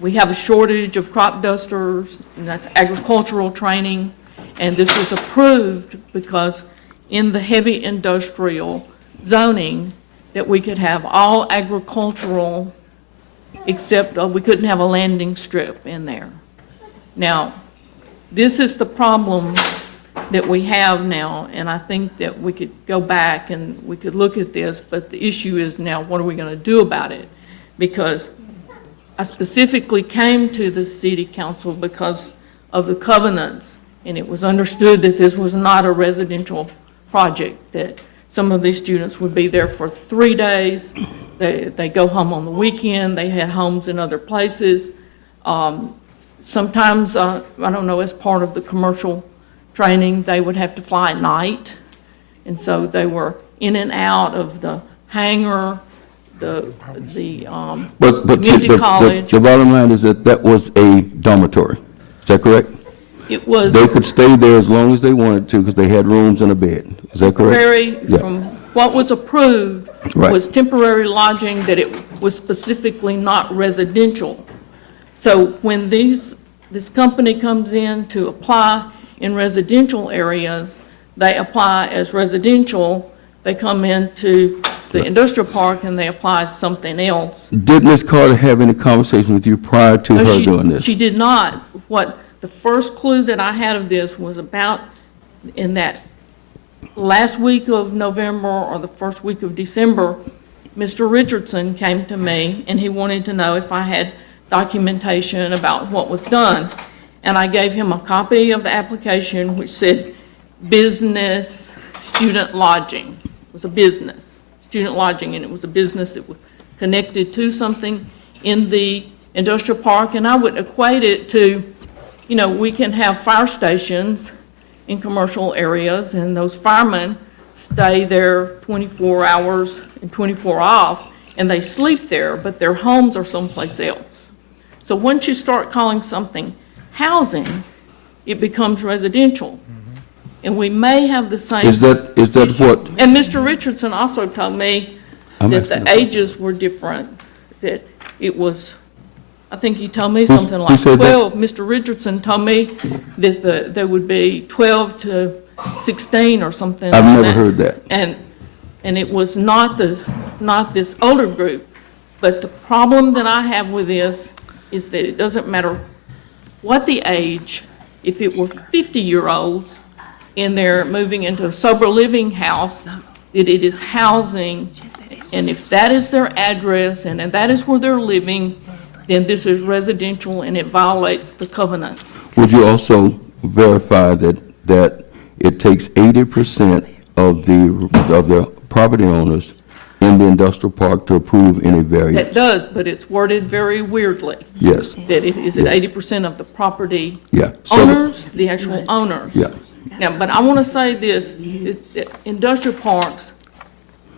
we have a shortage of crop dusters, and that's agricultural training, and this was approved because in the heavy industrial zoning, that we could have all agricultural, except we couldn't have a landing strip in there. Now, this is the problem that we have now, and I think that we could go back and we could look at this, but the issue is now, what are we going to do about it? Because I specifically came to the city council because of the covenants, and it was understood that this was not a residential project, that some of these students would be there for 3 days. They go home on the weekend. They had homes in other places. Sometimes, I don't know, as part of the commercial training, they would have to fly at night. And so they were in and out of the hangar, the But community college. the bottom line is that was a dormitory. Is that correct? It was They could stay there as long as they wanted to because they had rooms and a bed. Is that correct? temporary, Yeah. from what was approved Right. was temporary lodging, that it was specifically not residential. So when this company comes in to apply in residential areas, they apply as residential, they come into the industrial park and they apply something else. Did Ms. Carter have any conversation with you prior to No, her she- doing this? She did not. The first clue that I had of this was about in that last week of November or the first week of December, Mr. Richardson came to me and he wanted to know if I had documentation about what was done. And I gave him a copy of the application which said business student lodging. It was a business, student lodging, and it was a business that was connected to something in the industrial park. And I would equate it to, you know, we can have fire stations in commercial areas, and those firemen stay there 24 hours and 24 off, and they sleep there, but their homes are someplace else. So once you start calling something housing, it becomes residential. And we may have the same. Is that what? And Mr. Richardson also told me I'm that asking the a ages were different, that it was, I think he told me something who like said that? 12. Mr. Richardson told me that there would be 12 to 16 or something. I've like never that. heard that. And it was not this older group. But the problem that I have with this is that it doesn't matter what the age, if it were 50-year-olds and they're moving into a sober living house, that it is housing. And if that is their address and that is where they're living, then this is residential and it violates the covenants. Would you also verify that it takes 80% of the property owners in the industrial park to approve any variance? That does, but it's worded very weirdly. Yes. That it is at Yes. 80% of the property Yeah. So- owners, the actual owners. Yeah. Now, but I want to say this, that industrial parks,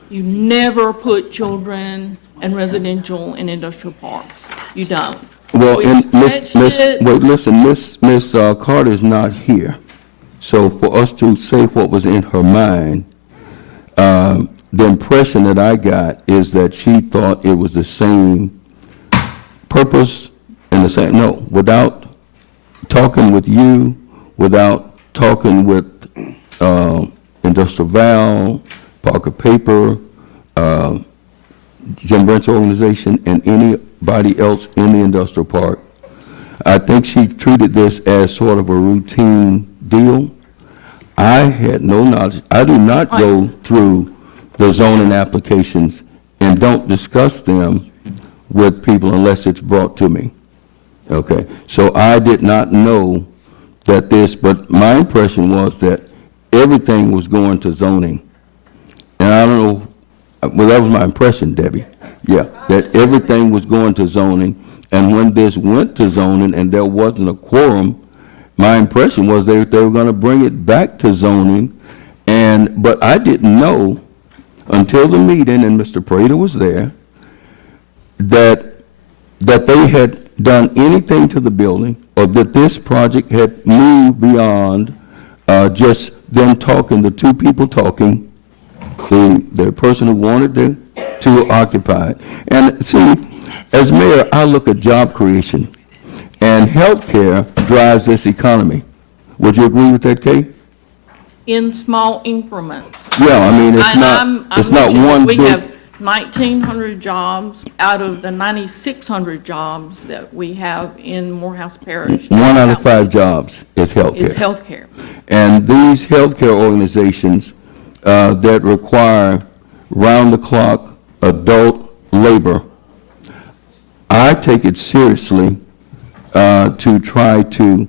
you never put children and residential in industrial parks. You don't. Well, We and stretched it. wait, listen, Miss Carter's not here. So for us to say what was in her mind the impression that I got is that she thought it was the same purpose and the same, no, without talking with you, without talking with Industrial Val, Parker Paper, Jim Brent's organization, and anybody else in the industrial park. I think she treated this as sort of a routine deal. I had no knowledge. I do not go through the zoning applications and don't discuss them with people unless it's brought to me. Okay, so I did not know that this, but my impression was that everything was going to zoning. And I don't know, well, that was my impression, Debbie. Yeah, that everything was going to zoning. And when this went to zoning and there wasn't a quorum, my impression was they were going to bring it back to zoning. But I didn't know until the meeting, and Mr. Prater was there, that they had done anything to the building, or that this project had moved beyond just them talking, the two people talking, the person who wanted to occupy it. And see, as mayor, I look at job creation, and healthcare drives this economy. Would you agree with that, Kay? In small increments. Yeah, I mean, it's And not, it's I'm not mentioning one we big. have 1,900 jobs out of the 9,600 jobs that we have in Morehouse Parish. 1 out of 5 jobs is healthcare. Is healthcare. And these healthcare organizations that require round-the-clock adult labor, I take it seriously to try to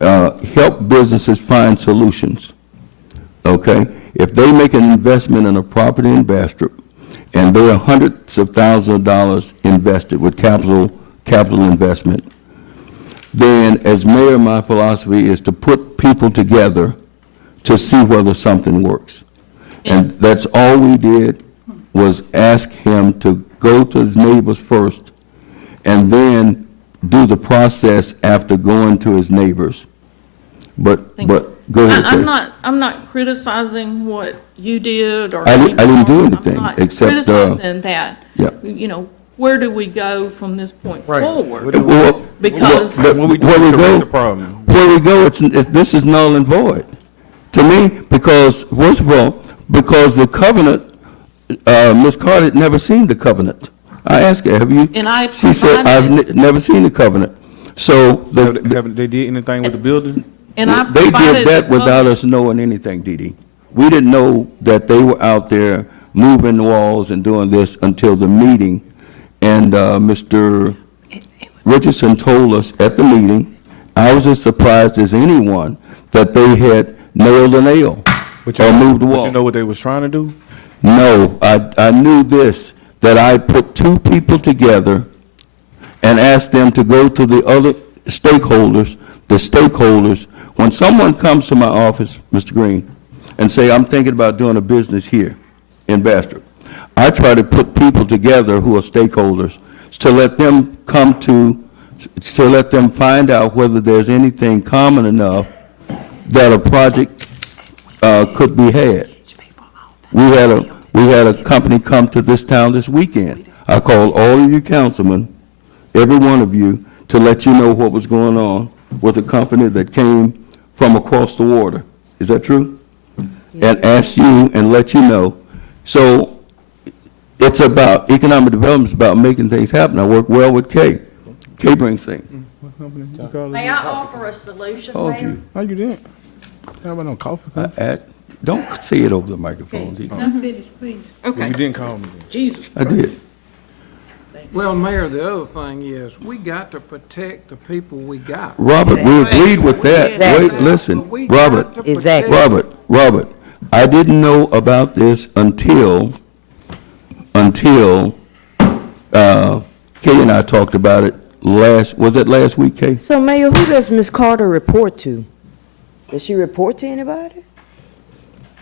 help businesses find solutions, okay? If they make an investment in a property in Bastrop, and there are hundreds of thousands of dollars invested with capital investment, then as mayor, my philosophy is to put people together to see whether something works. And that's all we did, was ask him to go to his neighbors first, and then do the process after going to his neighbors. But go ahead, Kay. I'm not criticizing what you did or. I didn't do anything, I'm not except, criticizing that. yeah. You know, where do we go from this point Right. forward? Well, Because- What we do where to we correct go, the problem. where we go, this is null and void. To me, because, first of all, because the covenant, Ms. Carter had never seen the covenant. I asked her, have you? And I She said, I've provided- never seen the covenant. So, Haven't they did anything with the building? And I they provided did that the without covenant. us knowing anything, Dee Dee. We didn't know that they were out there moving the walls and doing this until the meeting. And Mr. Richardson told us at the meeting, I was as surprised as anyone, that they had nailed a nail or moved the wall. But you know what they was trying to do? No, I knew this, that I put two people together and asked them to go to the other stakeholders, when someone comes to my office, Mr. Green, and say, I'm thinking about doing a business here in Bastrop, I try to put people together who are stakeholders to let them let them find out whether there's anything common enough that a project could be had. We had a company come to this town this weekend. I called all of you councilmen, every one of you, to let you know what was going on with a company that came from across the water. Is that true? And asked you and let you know. So it's about, economic development is about making things happen. I work well with Kay. Kay brings things. What company you call it? May I offer a solution, Told Mayor? you. No, you didn't. How about no coffee? Don't say it over the microphone. Dee. Okay, You didn't call me. Jesus. I did. Well, Mayor, the other thing is, we got to protect the people we got. Robert, we agreed with that. Exactly. Wait, listen, But we got Robert, to Exactly. protect- Robert, I didn't know about this until Kay and I talked about it was it last week, Kay? So Mayor, who does Ms. Carter report to? Does she report to anybody?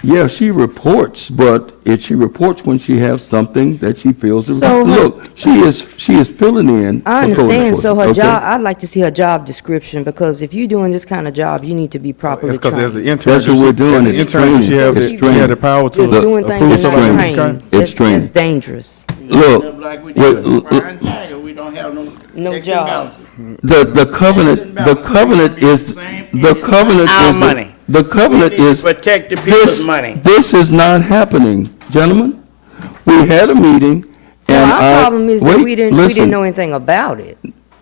Yeah, she reports, but she reports when she has something that she feels is So her- look, she is filling in. I a code understand, so her enforcement, okay? job, I'd like to see her job description, because if you're doing this kind of job, you need to be properly It's because as the trained. intern. That's what we're doing, as the it's intern, she training. have It's she training. had the power to Just doing things approve and not somebody training. trained, It's that's training. dangerous. Look, Like we wait, do with Brian Tiger, we don't have no. No checks and jobs. balances. the covenant is, Our money. the covenant We need to is. protect the people's This, money. this is not happening, gentlemen. We had a meeting, and No, our problem is that wait, we didn't listen. know anything about it.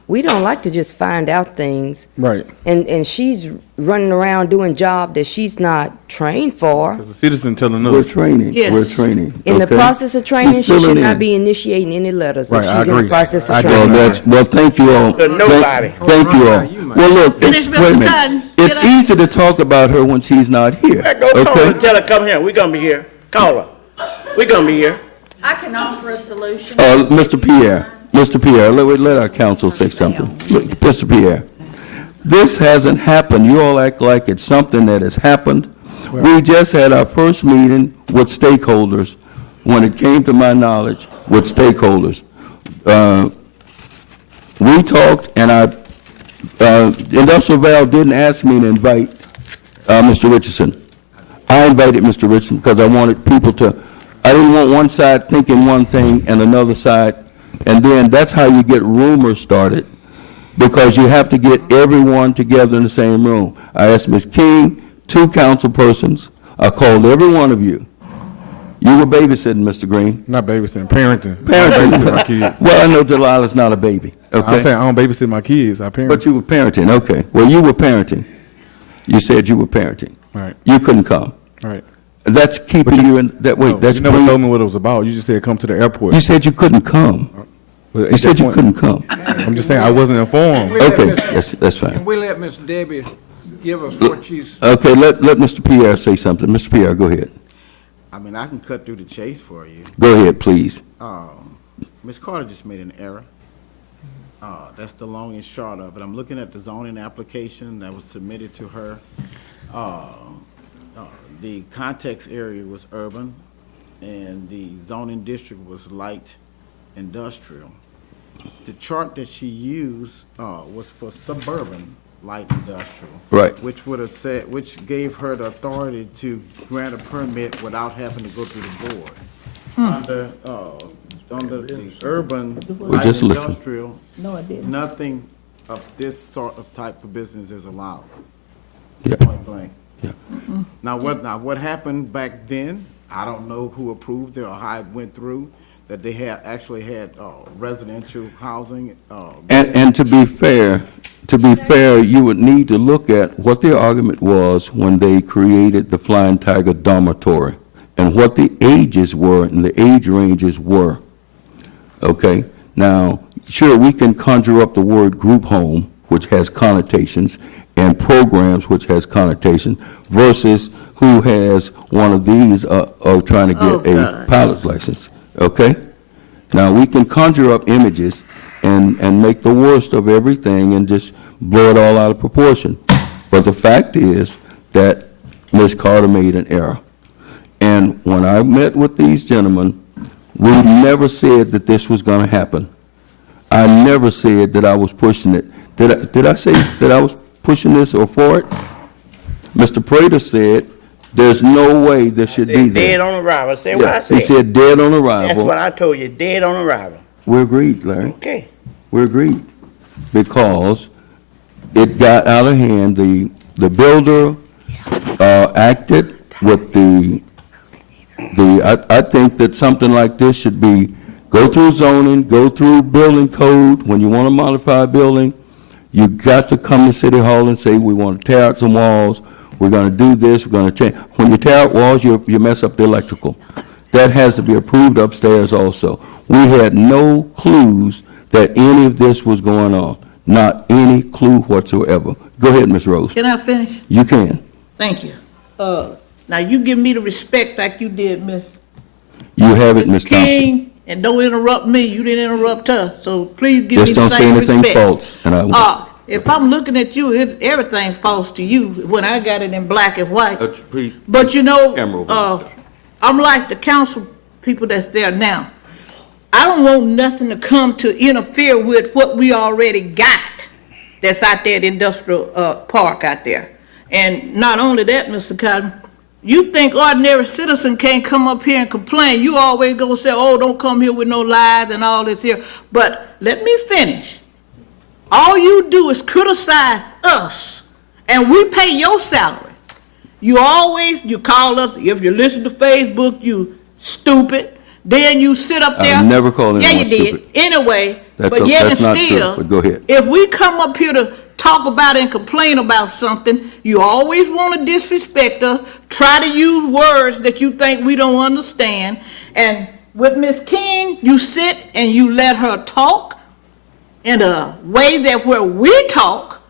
We don't like to just find out things, Right. and she's running around doing job that she's not trained for. Because the citizen telling We're us. training, Yes. we're training. In the okay? process of training, She's she should filling not in. be initiating any letters if Right, I she's in the agree. process I of agree. Well, training. well, thank you all. To nobody. Thank you all. Well, look, Finish, it's, Mr. wait a minute. Cotton. It's Get up. easy to talk about her when she's not here, Go call her and okay? tell her, come here, we gonna be here. Call her. We gonna be here. I can offer a solution. Mr. Pierre, let our counsel say something. Look, Mr. Pierre, this hasn't happened. You all act like it's something that has happened. We just had our first meeting with stakeholders, when it came to my knowledge, with stakeholders. We talked, and Industrial Val didn't ask me to invite Mr. Richardson. I invited Mr. Richardson because I wanted people to, I didn't want one side thinking one thing and another side, and then that's how you get rumors started, because you have to get everyone together in the same room. I asked Ms. King, 2 council persons, I called every one of you. You were babysitting, Mr. Green. Not babysitting, parenting. Parenting. I don't babysit my kids. Well, I know Delilah's not a baby, I'm okay? saying I don't babysit my kids, I parent. But you were parenting, okay. Well, you were parenting. You said you were parenting. Right, You couldn't come. right. That's keeping you in, that, wait, No, that's you never bringing- told me what it was about. You just said come to the airport. You said you couldn't come. But at You said that you point- couldn't come. I'm just saying I wasn't informed. We let Okay, Miss- that's Can fine. we let Miss Debbie give us what she's, Okay, let Mr. Pierre say something. Mr. Pierre, go ahead. I mean, I can cut through the chase for you. Go ahead, please. Ms. Carter just made an error. That's the long and short of it. I'm looking at the zoning application that was submitted to her. The context area was urban, and the zoning district was light industrial. The chart that she used was for suburban light industrial. Right. Which would have said, which gave her the authority to grant a permit without having to go through the board. Under the urban light just listen. industrial, nothing of this sort of type of business is allowed. Yeah, Point blank. yeah. Now, what happened back then, I don't know who approved it or how it went through, that they actually had residential housing. And to be fair, you would need to look at what their argument was when they created the Flying Tiger dormitory and what the ages were and the age ranges were. Okay? Now, sure, we can conjure up the word group home, which has connotations, and programs, which has connotations, versus who has one of these trying to get a pilot's license. Okay? Now, we can conjure up images and make the worst of everything and just blow it all out of proportion. But the fact is that Ms. Carter made an error. And when I met with these gentlemen, we never said that this was going to happen. I never said that I was pushing it. Did I say that I was pushing this or for it? Mr. Prater said, there's no way this should be Said there. dead on arrival. Say what I He said. said dead on That's arrival. what I told you, dead on arrival. We agreed, Larry. Okay. We agreed. Because it got out of hand. The builder acted with I think that something like this should be, go through zoning, go through building code. When you want to modify a building, you got to come to City Hall and say, we want to tear out some walls, we're going to do this, we're going to change. When you tear out walls, you mess up the electrical. That has to be approved upstairs also. We had no clues that any of this was going on, not any clue whatsoever. Go ahead, Ms. Rose. Can I finish? You can. Thank you. Now, you give me the respect like you did, Miss You have it, Ms. Thompson. King, and don't interrupt me. You didn't interrupt her, so please give me Just the don't say same anything respect. false, and I won't. If I'm looking at you, it's, everything falls to you when I got it in black and white. But you Camera over know, there. I'm like the council people that's there now. I don't want nothing to come to interfere with what we already got that's out there at the industrial park out there. And not only that, Mr. Cotton, you think ordinary citizen can't come up here and complain. You always gonna say, oh, don't come here with no lies and all this here. But let me finish. All you do is criticize us, and we pay your salary. You call us, if you listen to Facebook, you stupid. Then you sit up there. I never called anyone Yeah, you did. stupid. Anyway, That's but yet and that's not still, true, but go ahead. if we come up here to talk about and complain about something, you always want to disrespect us, try to use words that you think we don't understand. And with Miss King, you sit and you let her talk in a way that where we talk,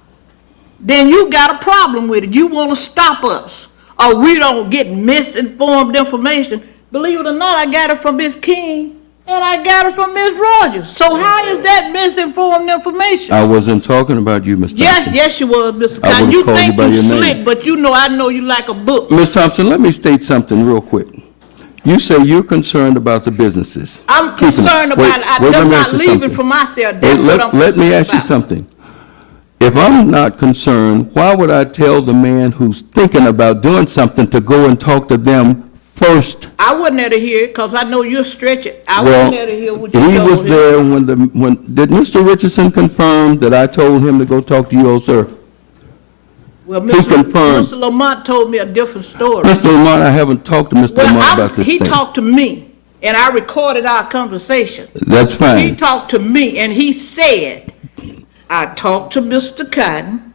then you got a problem with it. You want to stop us, or we don't get misinformed information. Believe it or not, I got it from Miss King, and I got it from Miss Rogers. So how is that misinformed information? I wasn't talking about you, Ms. Thompson. Yes, you was, Mr. I Cotton. would've You called you think by you your name. slick, but you know I know you like a book. Ms. Thompson, let me state something real quick. You say you're concerned about the businesses. I'm Keeping it. concerned Wait, about wait, let them me not ask you leaving something. from out there. Wait, That's what I'm let me concerned ask you about. something. If I'm not concerned, why would I tell the man who's thinking about doing something to go and talk to them first? I wasn't there to hear it, because I know you're stretching. I Well, wasn't there to hear what you he told was him. there when, did Mr. Richardson confirm that I told him to go talk to you, old sir? Well, he confirmed. Mr. Lamont told me a different story. Mr. Lamont, I haven't talked to Mr. Lamont about this He thing. talked to me, and I recorded our conversation. That's He fine. talked to me, and he said, I talked to Mr. Cotton.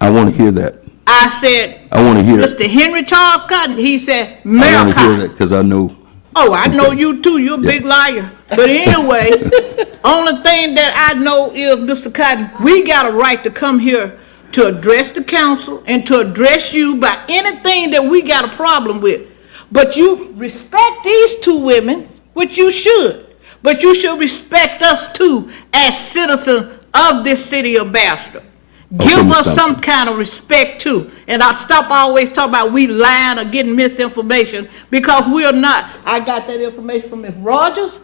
I want to hear that. I said, I want to hear it. Mr. Henry Charles Cotton. He said, I Mayor want to hear Cotton. that because I know. Oh, I know Okay. you too. You're a big liar. But anyway, only thing that I know is, Mr. Cotton, we got a right to come here to address the council and to address you by anything that we got a problem with. But you respect these two women, which you should. But you should respect us too as citizens of this city of Bastrop. Give Ms. us some Thompson. kind of respect too. And I stop always talking about we lying or getting misinformation, because we are not. I got that information from Ms. Rogers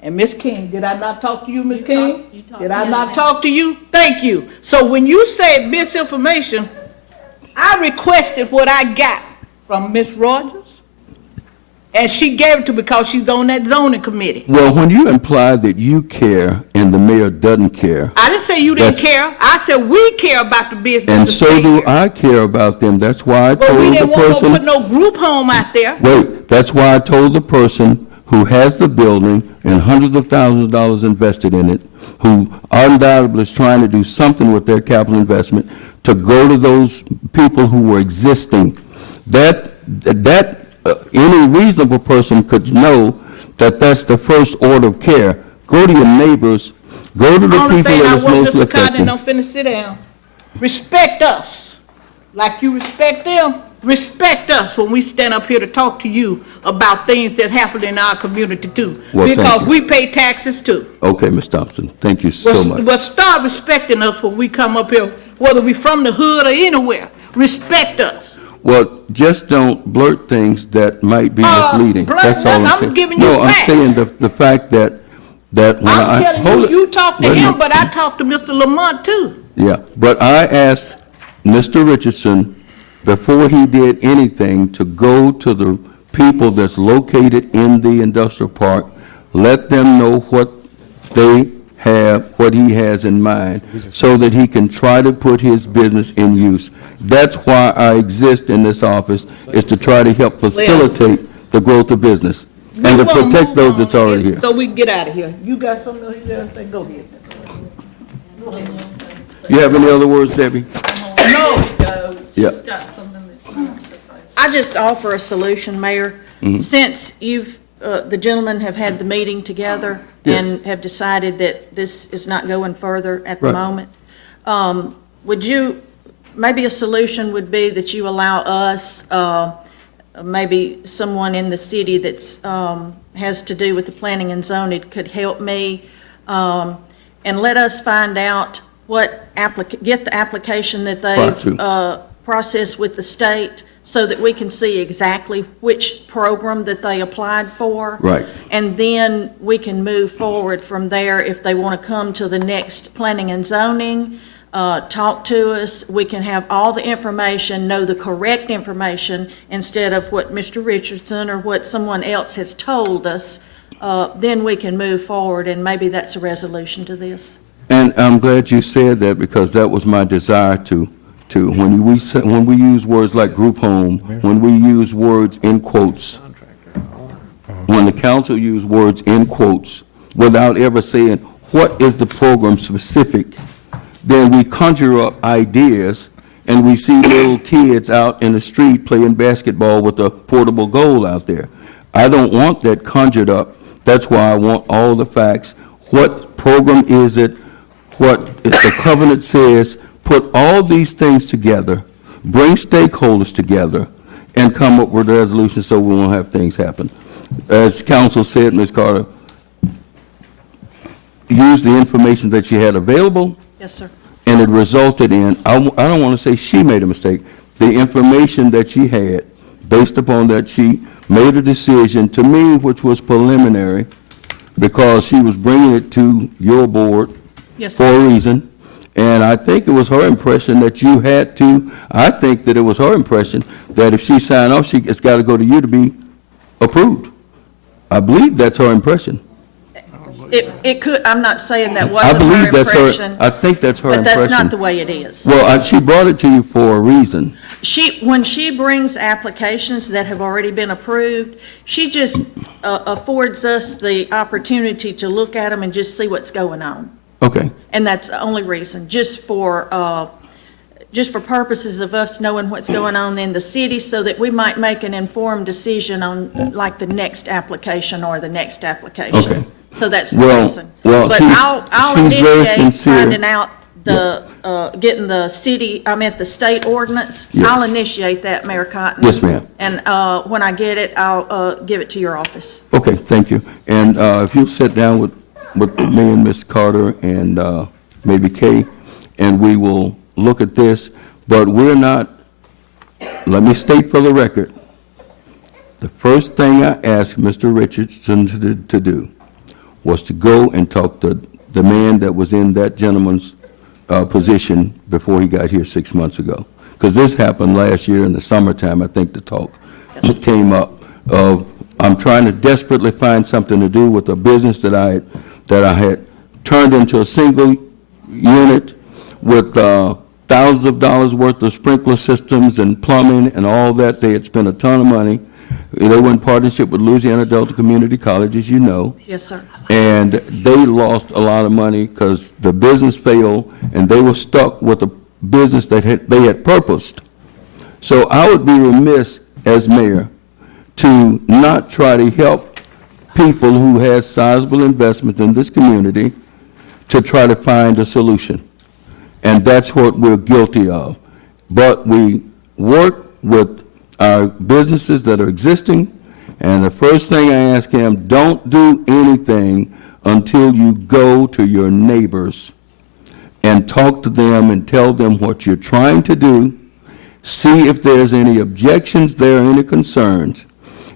and Ms. King. Did I not talk to you, Ms. King? Did I not talk to you? Thank you. So when you said misinformation, I requested what I got from Ms. Rogers, and she gave it to me because she's on that zoning committee. Well, when you imply that you care and the mayor doesn't care, I didn't say you didn't That's- care. I said we care about the business. and to so stay do here. I care about them, that's why I But we told the didn't want to put person, no group home out there. wait, that's why I told the person who has the building and hundreds of thousands of dollars invested in it, who undoubtedly is trying to do something with their capital investment, to go to those people who were existing. Any reasonable person could know that that's the first order of care. Go to your neighbors, go to the Only people thing I that is want mostly Mr. Cotton, affected. don't finna sit down. Respect us, like you respect them. Respect us when we stand up here to talk to you about things that happen in our community too. Well, thank Because you. we pay taxes too. Okay, Ms. Thompson, thank you so much. But start respecting us when we come up here, whether we from the hood or anywhere. Respect us. Well, just don't blurt things that might be misleading. blurt That's all nothing. I'm I'm saying. giving you No, I'm facts. saying the fact that when I'm I. telling hold you, it. you talk to Wait a him, minute. but I talk to Mr. Lamont too. Yeah, but I asked Mr. Richardson before he did anything to go to the people that's located in the industrial park, let them know what they have, what he has in mind, so that he can try to put his business in use. That's why I exist in this office, is to try to help facilitate the growth of business and to We wanna protect move those on that's already here. So we can get out of here. You got something else you gotta say? Go ahead. You have any other words, Debbie? No. Yeah. I just offer a solution, Mayor. Mm-hmm. Since you've, the gentlemen have had the meeting together and have decided that this is not going further at the Right. moment, would you, maybe a solution would be that you allow us, maybe someone in the city that's, has to do with the planning and zoning could help me, and let us find out get the application that Right, they've processed with the state so that we can see exactly which program that they applied for. Right. And then we can move forward from there. If they want to come to the next planning and zoning, talk to us, we can have all the information, know the correct information instead of what Mr. Richardson or what someone else has told us. Then we can move forward, and maybe that's a resolution to this. And I'm glad you said that, because that was my desire to when we use words like group home, when we use words in quotes, when the council use words in quotes without ever saying what is the program specific, then we conjure up ideas and we see little kids out in the street playing basketball with a portable goal out there. I don't want that conjured up. That's why I want all the facts. What program is it? What the covenant says? Put all these things together, bring stakeholders together, and come up with a resolution so we won't have things happen. As council said, Ms. Carter, use the information that you had available. Yes, sir. And it resulted in, I don't want to say she made a mistake, the information that she had, based upon that, she made a decision, to me, which was preliminary, because she was bringing it to your board Yes, for sir. a reason. And I think it was her impression that you had to, I think that it was her impression that if she signed off, it's got to go to you to be approved. I believe that's her impression. It could, I'm not saying that I wasn't her believe that's impression. her, I think that's her But impression. that's not the way it is. Well, she brought it to you for a reason. When she brings applications that have already been approved, she just affords us the opportunity to look at them and just see what's going on. Okay. And that's the only reason, just for purposes of us knowing what's going on in the city, so that we might make an informed decision on, like, the next application or the next application. Okay. So that's the Well, reason. well, But she's- I'll she's very initiate sincere. finding out getting the state ordinance. Yes. I'll initiate that, Mayor Cotton. Yes, ma'am. And when I get it, I'll give it to your office. Okay, thank you. And if you'll sit down with me and Ms. Carter and maybe Kay, and we will look at this, but we're not, let me state for the record, the first thing I asked Mr. Richardson to do was to go and talk to the man that was in that gentleman's position before he got here 6 months ago. Because this happened last year in the summertime, I think the talk came up. I'm trying to desperately find something to do with a business that I had turned into a single unit with thousands of dollars worth of sprinkler systems and plumbing and all that. They had spent a ton of money. They were in partnership with Louisiana Delta Community College, as you know. Yes, sir. And they lost a lot of money because the business failed, and they were stuck with a business that they had purposed. So I would be remiss as mayor to not try to help people who have sizable investments in this community to try to find a solution. And that's what we're guilty of. But we work with our businesses that are existing, and the first thing I ask him, don't do anything until you go to your neighbors and talk to them and tell them what you're trying to do, see if there's any objections there, any concerns.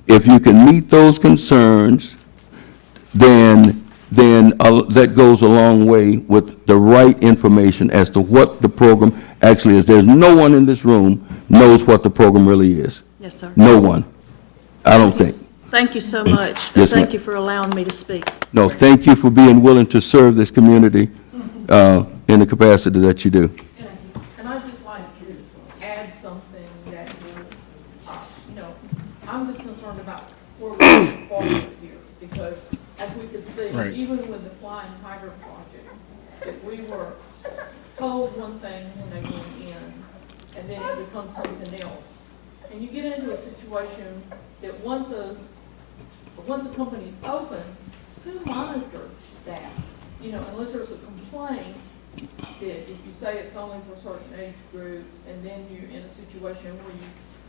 If you can meet those concerns, then that goes a long way with the right information as to what the program actually is. There's no one in this room knows what the program really is. Yes, sir. No one. I don't think. Thank you so much. Yes, Thank ma'am. you for allowing me to speak. No, thank you for being willing to serve this community in the capacity that you do. And I'd just like to add something that will, I'm just concerned about where we're going forward here, because as we could see, Right. even with the Flying Tiger project, that we were told one thing when they went in, and then it becomes something else. And you get into a situation that once a company's open, who monitors that? Unless there's a complaint, that if you say it's only for certain age groups, and then you're in a situation where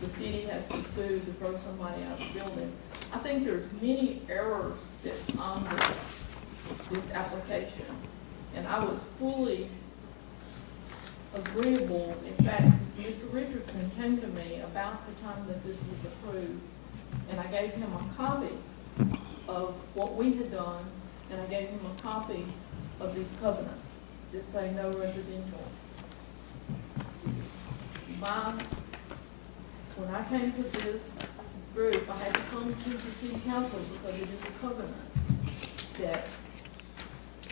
the city has to sue to throw somebody out of the building. I think there's many errors that's on this application. And I was fully agreeable. In fact, Mr. Richardson came to me about the time that this was approved, and I gave him a copy of what we had done, and I gave him a copy of these covenants that say no residential. When I came to this group, I had to come to the city council because it is a covenant that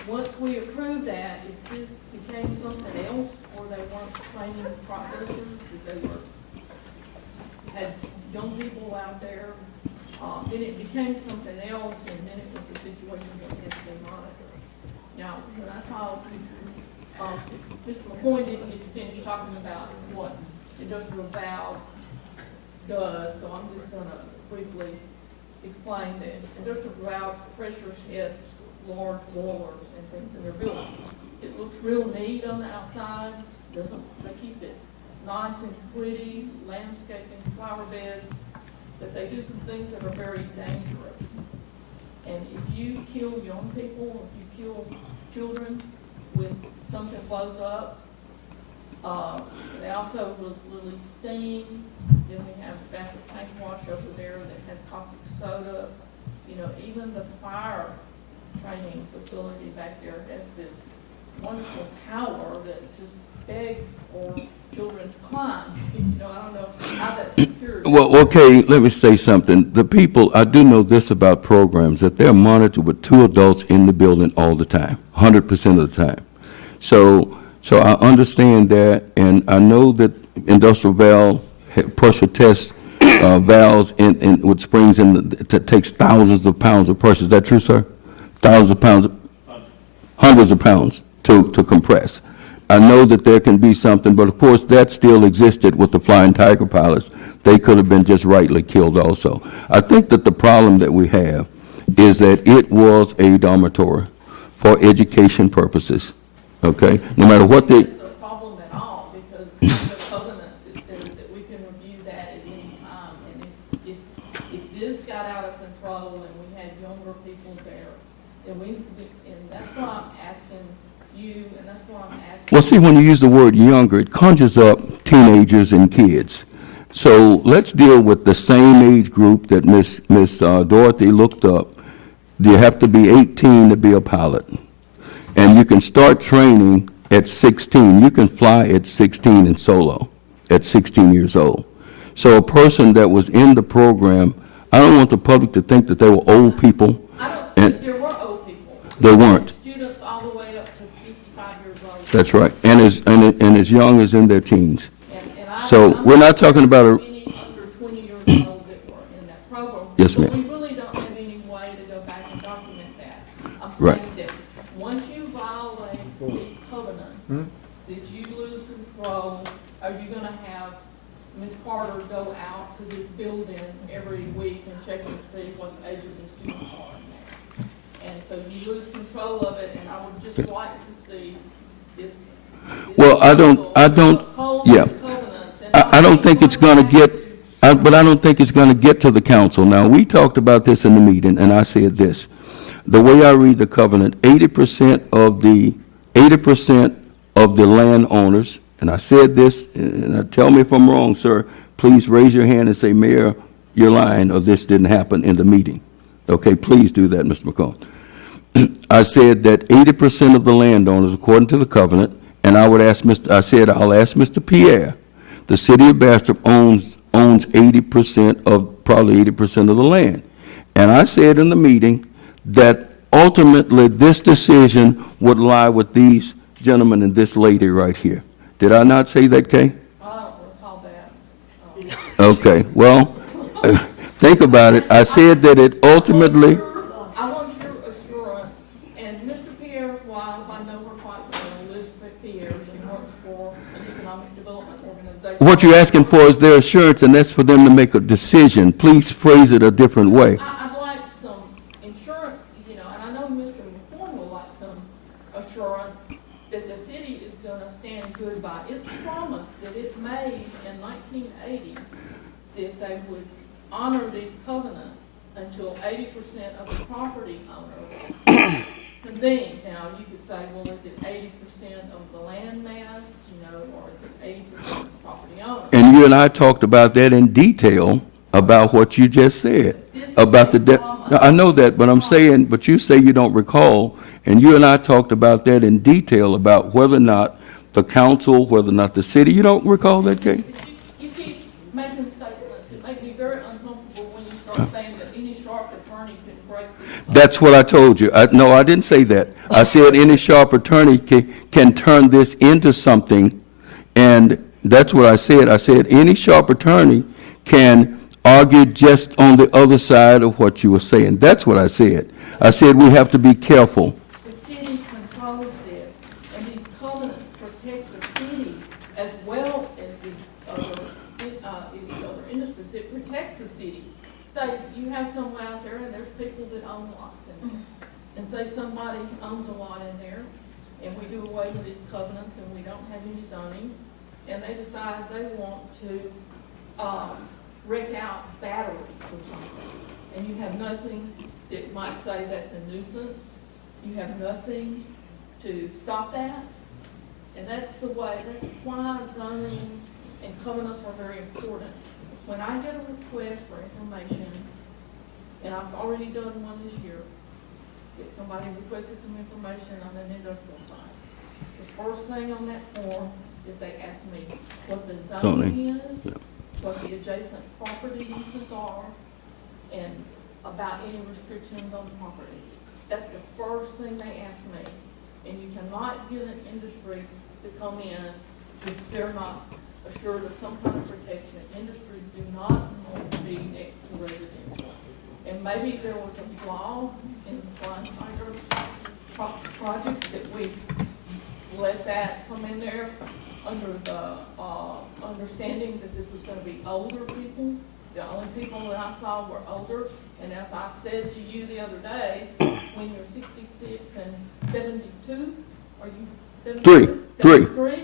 once we approved that, if this became something else, or they weren't training processors, if they had young people out there, then it became something else, and then it was a situation that had to be monitored. Now, when I talked, Mr. McCoy didn't get to finish talking about what industrial valve does, so I'm just gonna briefly explain that industrial valve pressure tests large boilers and things in their building. It looks real neat on the outside, they keep it nice and pretty, landscaping, flower beds, but they do some things that are very dangerous. And if you kill young people, if you kill children when something blows up, they also release steam. Then we have Bastrop tank wash over there that has caustic soda. You know, even the fire training facility back there has this wonderful tower that just begs for children to climb. You know, I don't know how that's secured. Well, okay, let me say something. The people, I do know this about programs, that they're monitored with 2 adults in the building all the time, 100% of the time. So I understand that, and I know that industrial valve pressure test valves with springs in that takes thousands of pounds of pressure. Is that true, sir? Thousands of pounds, hundreds of pounds to compress. I know that there can be something, but of course that still existed with the Flying Tiger pilots. They could have been just rightly killed also. I think that the problem that we have is that it was a dormitory for education purposes, okay? No matter what they... It's a problem at all, because in the covenants, it says that we can review that at any time. And if this got out of control and we had younger people there, then and that's why I'm asking you, and that's why I'm asking... Well, see, when you use the word younger, it conjures up teenagers and kids. So let's deal with the same age group that Miss Dorothy looked up. You have to be 18 to be a pilot. And you can start training at 16. You can fly at 16 in solo, at 16 years old. So a person that was in the program, I don't want the public to think that they were old people. I don't think there were old people. They weren't. Students all the way up to 55 years old. That's right. And as young as in their teens. So I'm we're not talking about a... any under 20 years old that were in that program. Yes, But ma'am. we really don't have any way to go back and document that. I'm Right. saying that once you violate these covenants, that you lose control, are you gonna have Ms. Carter go out to this building every week and check and see what the age of the students are in there? And so you lose control of it, and I would just like to see this. Well, I don't, yeah. I don't think it's going to get, but I don't think it's going to get to the council. Now, we talked about this in the meeting, and I said this. The way I read the covenant, 80% of the landowners, and I said this, and tell me if I'm wrong, sir, please raise your hand and say, Mayor, you're lying, or this didn't happen in the meeting. Okay, please do that, Mr. McCall. I said that 80% of the landowners, according to the covenant, and I would ask I said, I'll ask Mr. Pierre. The city of Bastrop owns 80% of, probably 80% of the land. And I said in the meeting that ultimately this decision would lie with these gentlemen and this lady right here. Did I not say that, Kay? I don't recall that. Okay, well, think about it. I said that it ultimately... I want your assurance, and Mr. Pierre's wife, I know her quite well, Elizabeth Pierre, she works for an economic development organization. What you're asking for is their assurance, and that's for them to make a decision. Please phrase it a different way. I'd like some insurance, you know, and I know Mr. McCorn will like some assurance that the city is gonna stand good by its promise that it made in 1980, that they would honor these covenants until 80% of the property owners convened. Now, you could say, well, is it 80% of the land mass, or is it 80% of the property owner? And you and I talked about that in detail, about what you just said, about the debt. Now, I know that, but I'm saying, but you say you don't recall, and you and I talked about that in detail, about whether or not the council, whether or not the city, you don't recall that, Kate? You keep making statements that make me very uncomfortable when you start saying that any sharp attorney can break this. That's what I told you. No, I didn't say that. I said any sharp attorney can turn this into something, and that's what I said. I said any sharp attorney can argue just on the other side of what you were saying. That's what I said. I said we have to be careful. The city controls this, and these covenants protect the city as well as these other industries. It protects the city. Say you have someone out there, and there's people that own lots in there, and say somebody owns a lot in there, and we do away with these covenants, and we don't have any zoning, and they decide they want to rent out batteries or something, and you have nothing that might say that's a nuisance, you have nothing to stop that, and that's why zoning and covenants are very important. When I get a request for information, and I've already done one this year, if somebody requested some information on an industrial site, the first thing on that form is they ask me what the zoning is, Yeah. what the adjacent property uses are, and about any restrictions on the property. That's the first thing they ask me. And you cannot get an industry to come in if they're not assured of some kind of protection. Industries do not want to be next to residential. And maybe there was a flaw in the Flying Tiger project that we let that come in there under the understanding that this was going to be older people. The only people that I saw were older. And as I said to you the other day, when you're 66 and 72, are you 72? Three. 73,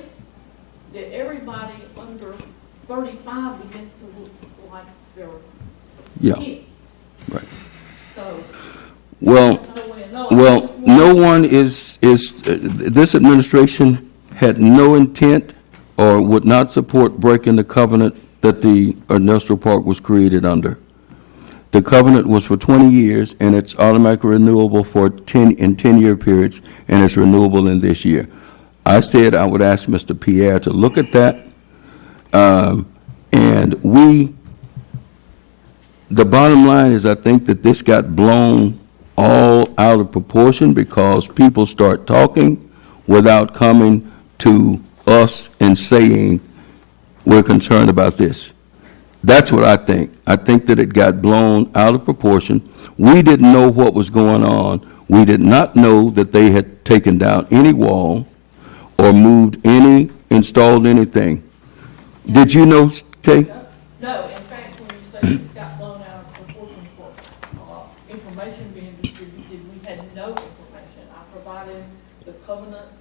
that everybody under 35 begins to look like they're Yeah. kids. Right. So, Well, no one is, this administration had no intent or would not support breaking the covenant that the industrial park was created under. The covenant was for 20 years, and it's automatically renewable for 10-year periods, and it's renewable in this year. I said I would ask Mr. Pierre to look at that, and the bottom line is I think that this got blown all out of proportion because people start talking without coming to us and saying, we're concerned about this. That's what I think. I think that it got blown out of proportion. We didn't know what was going on. We did not know that they had taken down any wall or installed anything. Did you know, Kay? No, in fact, when you say it got blown out of proportion for information being distributed, we had no information. I provided the covenants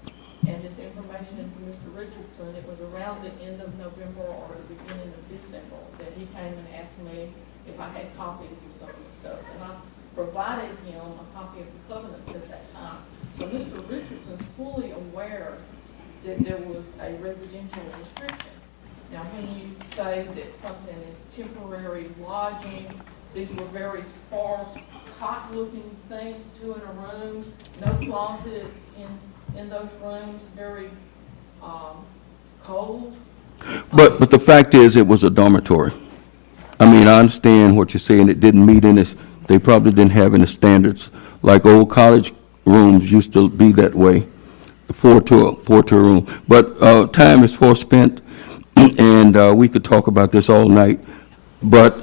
and this information to Mr. Richardson. It was around the end of November or the beginning of December that he came and asked me if I had copies of some of the stuff. And I provided him a copy of the covenants at that time. So Mr. Richardson's fully aware that there was a residential restriction. Now, when you say that something is temporary lodging, these were very sparse, cot-looking things, 2 in a room, no closet in those rooms, very cold. But the fact is, it was a dormitory. I mean, I understand what you're saying. It didn't meet any, they probably didn't have any standards. Like old college rooms used to be that way, four to a room. But time is forspent, and we could talk about this all night. But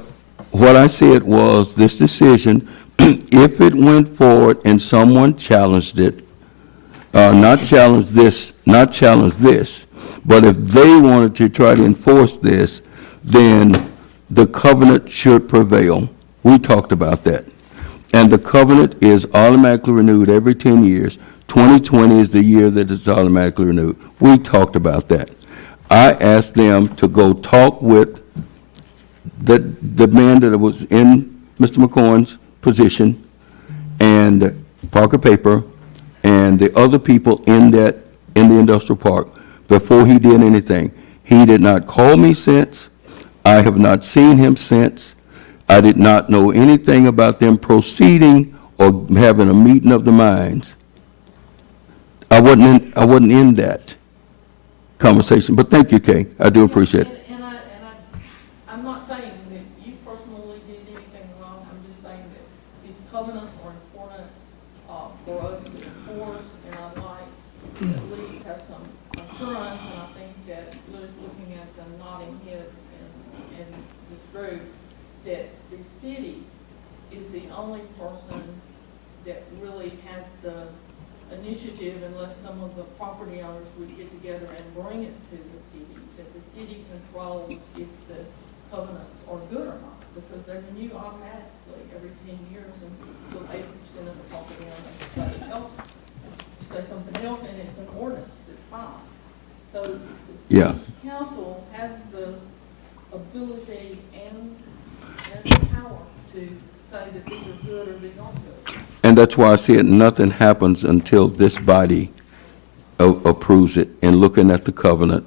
what I said was this decision, if it went forward and someone challenged it, not challenge this, but if they wanted to try to enforce this, then the covenant should prevail. We talked about that. And the covenant is automatically renewed every 10 years. 2020 is the year that it's automatically renewed. We talked about that. I asked them to go talk with the man that was in Mr. McCorn's position and Parker Paper and the other people in the industrial park before he did anything. He did not call me since. I have not seen him since. I did not know anything about them proceeding or having a meeting of the minds. I wasn't in that conversation, but thank you, Kay. I do appreciate it. I'm not saying that you personally did anything wrong, I'm just saying that these covenants are important, for us to enforce, and I'd like to at least have some assurance, and I think that looking at the nodding heads and this group, that the city is the only person that really has the initiative, unless some of the property owners would get together and bring it to the city, that the city controls if the covenants are good or not, because they're renewed automatically every 10 years, and with 80% of the property owners say something else, and it's an ordinance that's fine. So the Yeah. city council has the ability and the power to say that these are good or these aren't good. And that's why I said nothing happens until this body approves it. And looking at the covenant,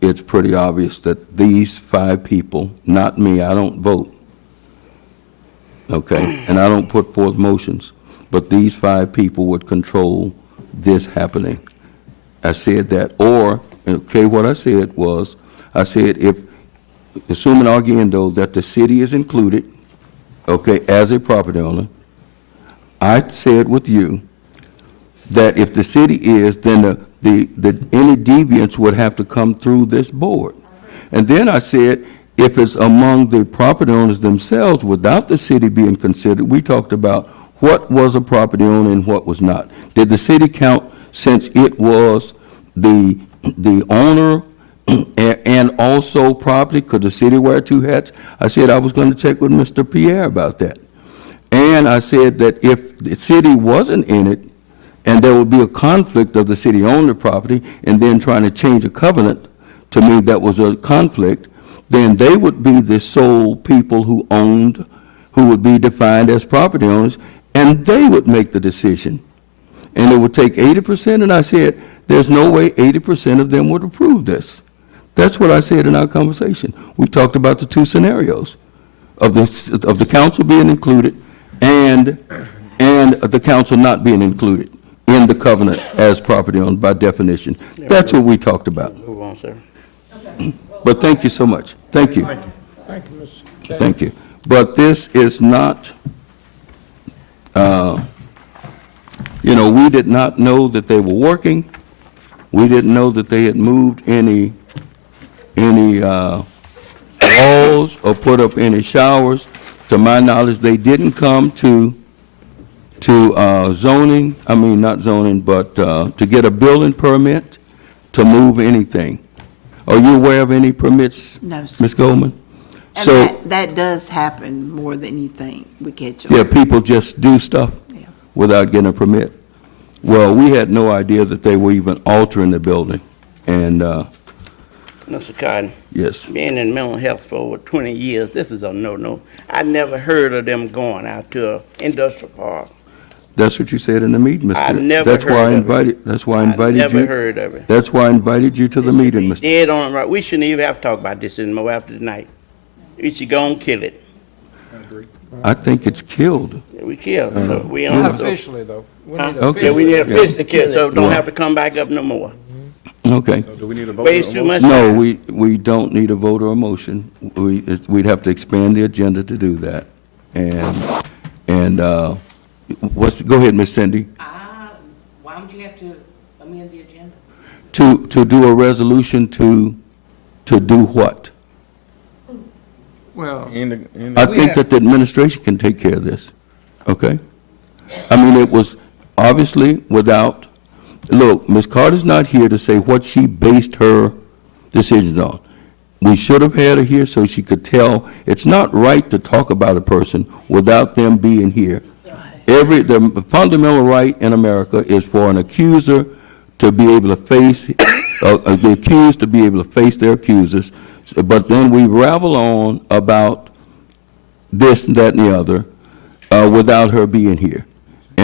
it's pretty obvious that these 5 people, not me, I don't vote, okay? And I don't put forth motions, but these 5 people would control this happening. I said that, or, okay, what I said was, I said if, assuming arguendo that the city is included, okay, as a property owner, I said with you that if the city is, then any deviance would have to come through this board. And then I said, if it's among the property owners themselves without the city being considered, we talked about what was a property owner and what was not. Did the city count since it was the owner and also property? Could the city wear 2 hats? I said I was going to check with Mr. Pierre about that. And I said that if the city wasn't in it, and there would be a conflict of the city owning the property, and then trying to change a covenant, to me that was a conflict, then they would be the sole people who owned, who would be defined as property owners, and they would make the decision. And it would take 80%, and I said, there's no way 80% of them would approve this. That's what I said in our conversation. We talked about the 2 scenarios of the council being included and the council not being included in the covenant as property owned by definition. That's what we talked about. Move on, sir. But thank you so much. Thank you. Thank you, Mr. Kay. Thank you. But this is not, we did not know that they were working. We didn't know that they had moved any walls or put up any showers. To my knowledge, they didn't come to zoning, not zoning, but to get a building permit to move anything. Are you aware of any permits? No, sir. Ms. Goldman? And So, that does happen more than you think. We catch on. yeah, people just do stuff Yeah. without getting a permit. Well, we had no idea that they were even altering the building, and, Mr. Cotton, yes. being in mental health for over 20 years, this is a no-no. I never heard of them going out to an industrial park. That's what you said in the meeting, Mr. I never That's why I heard of it. invited, that's why I invited you. I never heard of it. That's why I invited you to the meeting, Mr. Dead on right. We shouldn't even have to talk about this anymore after tonight. We should go and kill it. I think it's killed. We kill it. So we Not own it. officially, though. We Huh? need Okay. Yeah, we need a officially. fish to kill, so don't Yeah. have to come back up no more. Okay. Do we need a vote? Waste too much No, time. we don't need a vote or a motion. We'd have to expand the agenda to do that. And go ahead, Ms. Cindy. Why would you have to amend the agenda? To do a resolution to do what? Well, I think that the administration can take care of this, okay? It was obviously without, look, Ms. Carter's not here to say what she based her decisions on. We should have had her here so she could tell, it's not right to talk about a person without them being here. The fundamental right in America is for an accuser to be able to face, the accused to be able to face their accusers, but then we rabble on about this, that, and the other without her being here.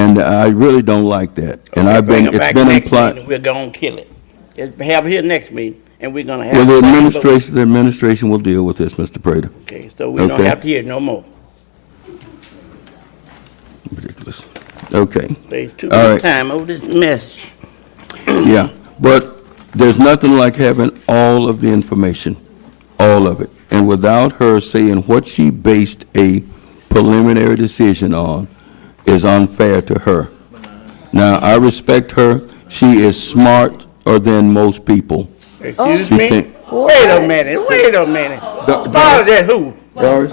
And I really don't like that. And Okay, I've bring been, it it's back been next implied. meeting, we're gonna kill it. Have it here next meeting, and we're gonna have. Well, the same vote. the administration will deal with this, Mr. Prater. Okay, so we don't Okay. have to hear no more. Ridiculous. Okay. Waste too All much right. time over this mess. Yeah, but there's nothing like having all of the information, all of it. And without her saying what she based a preliminary decision on is unfair to her. Now, I respect her. She is smarter than most people. Excuse She me? think- Wait a minute. Smarter than who? Doris?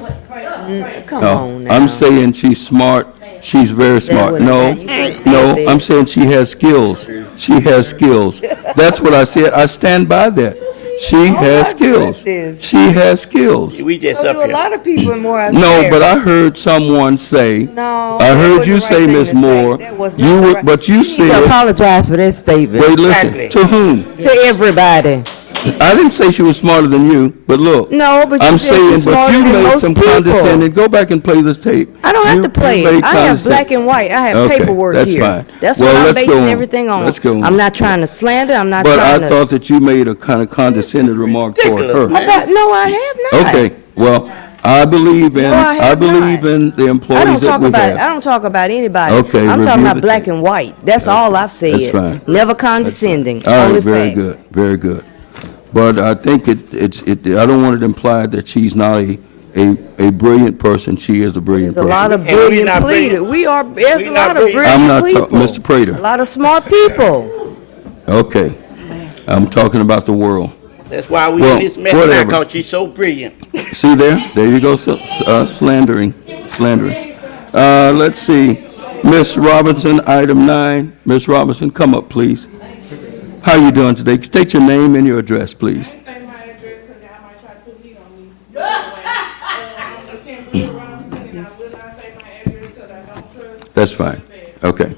Come No, on now. I'm saying she's smart. She's very smart. wasn't No, that. You couldn't say no, that. I'm saying she has skills. She has skills. That's what I said. I stand by that. She has skills. goodness. She has skills. We just So up do a here. lot of people in Moore. No, but I heard someone say, No, I that heard wasn't you the say, right thing Ms. to say. Moore, That was you not the were, right- but you need to said, apologize for that statement. wait, listen, Exactly. to whom? To everybody. I didn't say she was smarter than you, but look. No, but you I'm said saying, she's but smarter you than made most some people. condescending, go back and play this tape. I don't have You- to play you it. made I have condescend- black and white. I have Okay, paperwork that's here. fine. That's Well, what I'm let's go basing on. everything on. Let's go on. I'm not trying to slander. I'm not But I trying to. thought that you made a kind of condescending remark toward her. No, I have not. Okay, well, I believe in, No, I have believe in the I don't employees that talk we about. I have. don't talk about anybody. Okay, I'm review talking about the black tape. and white. That's all I've said. That's fine. Never condescending. All Only right, very facts. good, very good. But I think I don't want it implied that she's not a brilliant person. She is a brilliant There's a lot person. of And we brilliant not brilliant. people. We are. There's We a not lot of brilliant. brilliant I'm not people. Mr. Prater. A lot of smart people. Okay, I'm talking about the world. That's why we Well, in this mess now, whatever. because she's so brilliant. See there? There you go, slandering. Let's see. Ms. Robinson, item 9. Ms. Robinson, come up, please. How you doing today? State your name and your address, please. Say my address, because y'all might try to put heat on me. I'm the Assembly of Robinson, and I will not say my address because I don't trust. That's fine. Okay.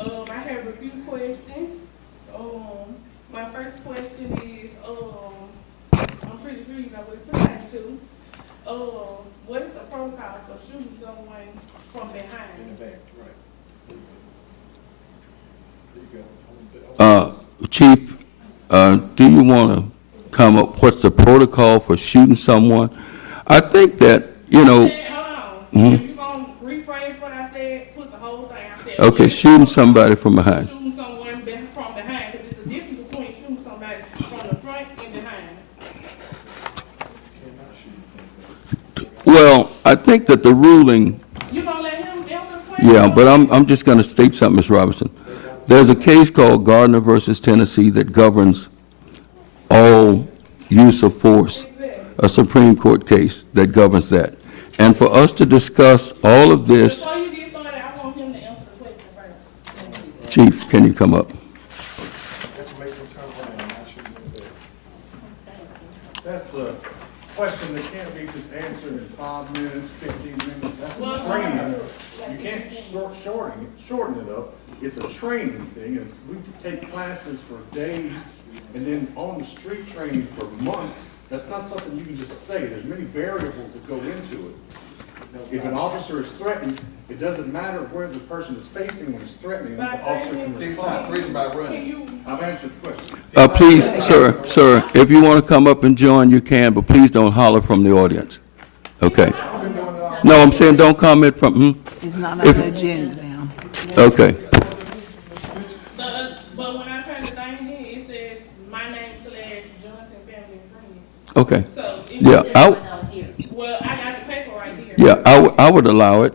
I have a few questions. My first question is, I'm pretty sure you know what it pertains to. What is the protocol for shooting someone from behind? Chief, do you want to come up, what's the protocol for shooting someone? I think that, Hold on. If you gonna rephrase what I said, put the whole thing. I said. okay, shooting somebody from behind. Shooting someone from behind, because there's a difference between shooting somebody from the front and behind. Well, I think that the ruling, You gonna let him answer the question? yeah, but I'm just going to state something, Ms. Robinson. There's a case called Gardner versus Tennessee that governs all use of force, a Supreme Court case that governs that. And for us to discuss all of this, Before you get started, I want him to answer the question first. Chief, can you come up? That's a question that can't be just answered in 5 minutes, 15 minutes. That's a training. You can't shorten it up. It's a training thing. We take classes for days and then on the street training for months. That's not something you can just say. There's many variables that go into it. If an officer is threatened, it doesn't matter where the person is facing when he's threatening, the officer can respond. Can you, I've answered the question. Please, sir, if you want to come up and join, you can, but please don't holler from the audience. Okay? No, I'm saying don't comment from, It's not on the agenda now. okay. but when I turn the thing in, it says my name / Johnson family and friends. Okay. So, it's Yeah, well, I got the paper right here. yeah, I would allow it.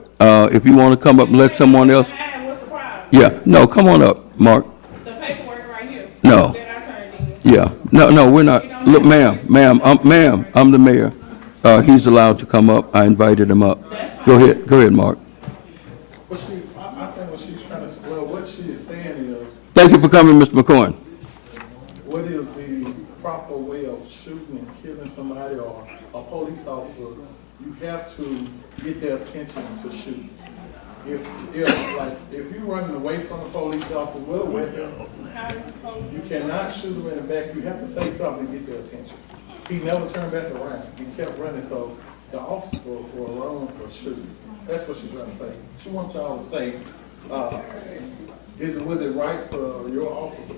If you want to come up and let someone else, What's the problem? yeah, no, come on up, Mark. The paperwork right here. No. That I turned in. Yeah, no, we're not. Look, ma'am, I'm the mayor. He's allowed to come up. I invited him up. Go ahead, Mark. I think what she's trying to, well, what she is saying is, Thank you for coming, Mr. McCoy. what is the proper way of shooting and killing somebody or a police officer? You have to get their attention to shoot. If you're running away from a police officer with a weapon, you cannot shoot them in the back. You have to say something to get their attention. He never turned back around. He kept running, so the officer for a wrong for shooting. That's what she's trying to say. She wants y'all to say, was it right for your officer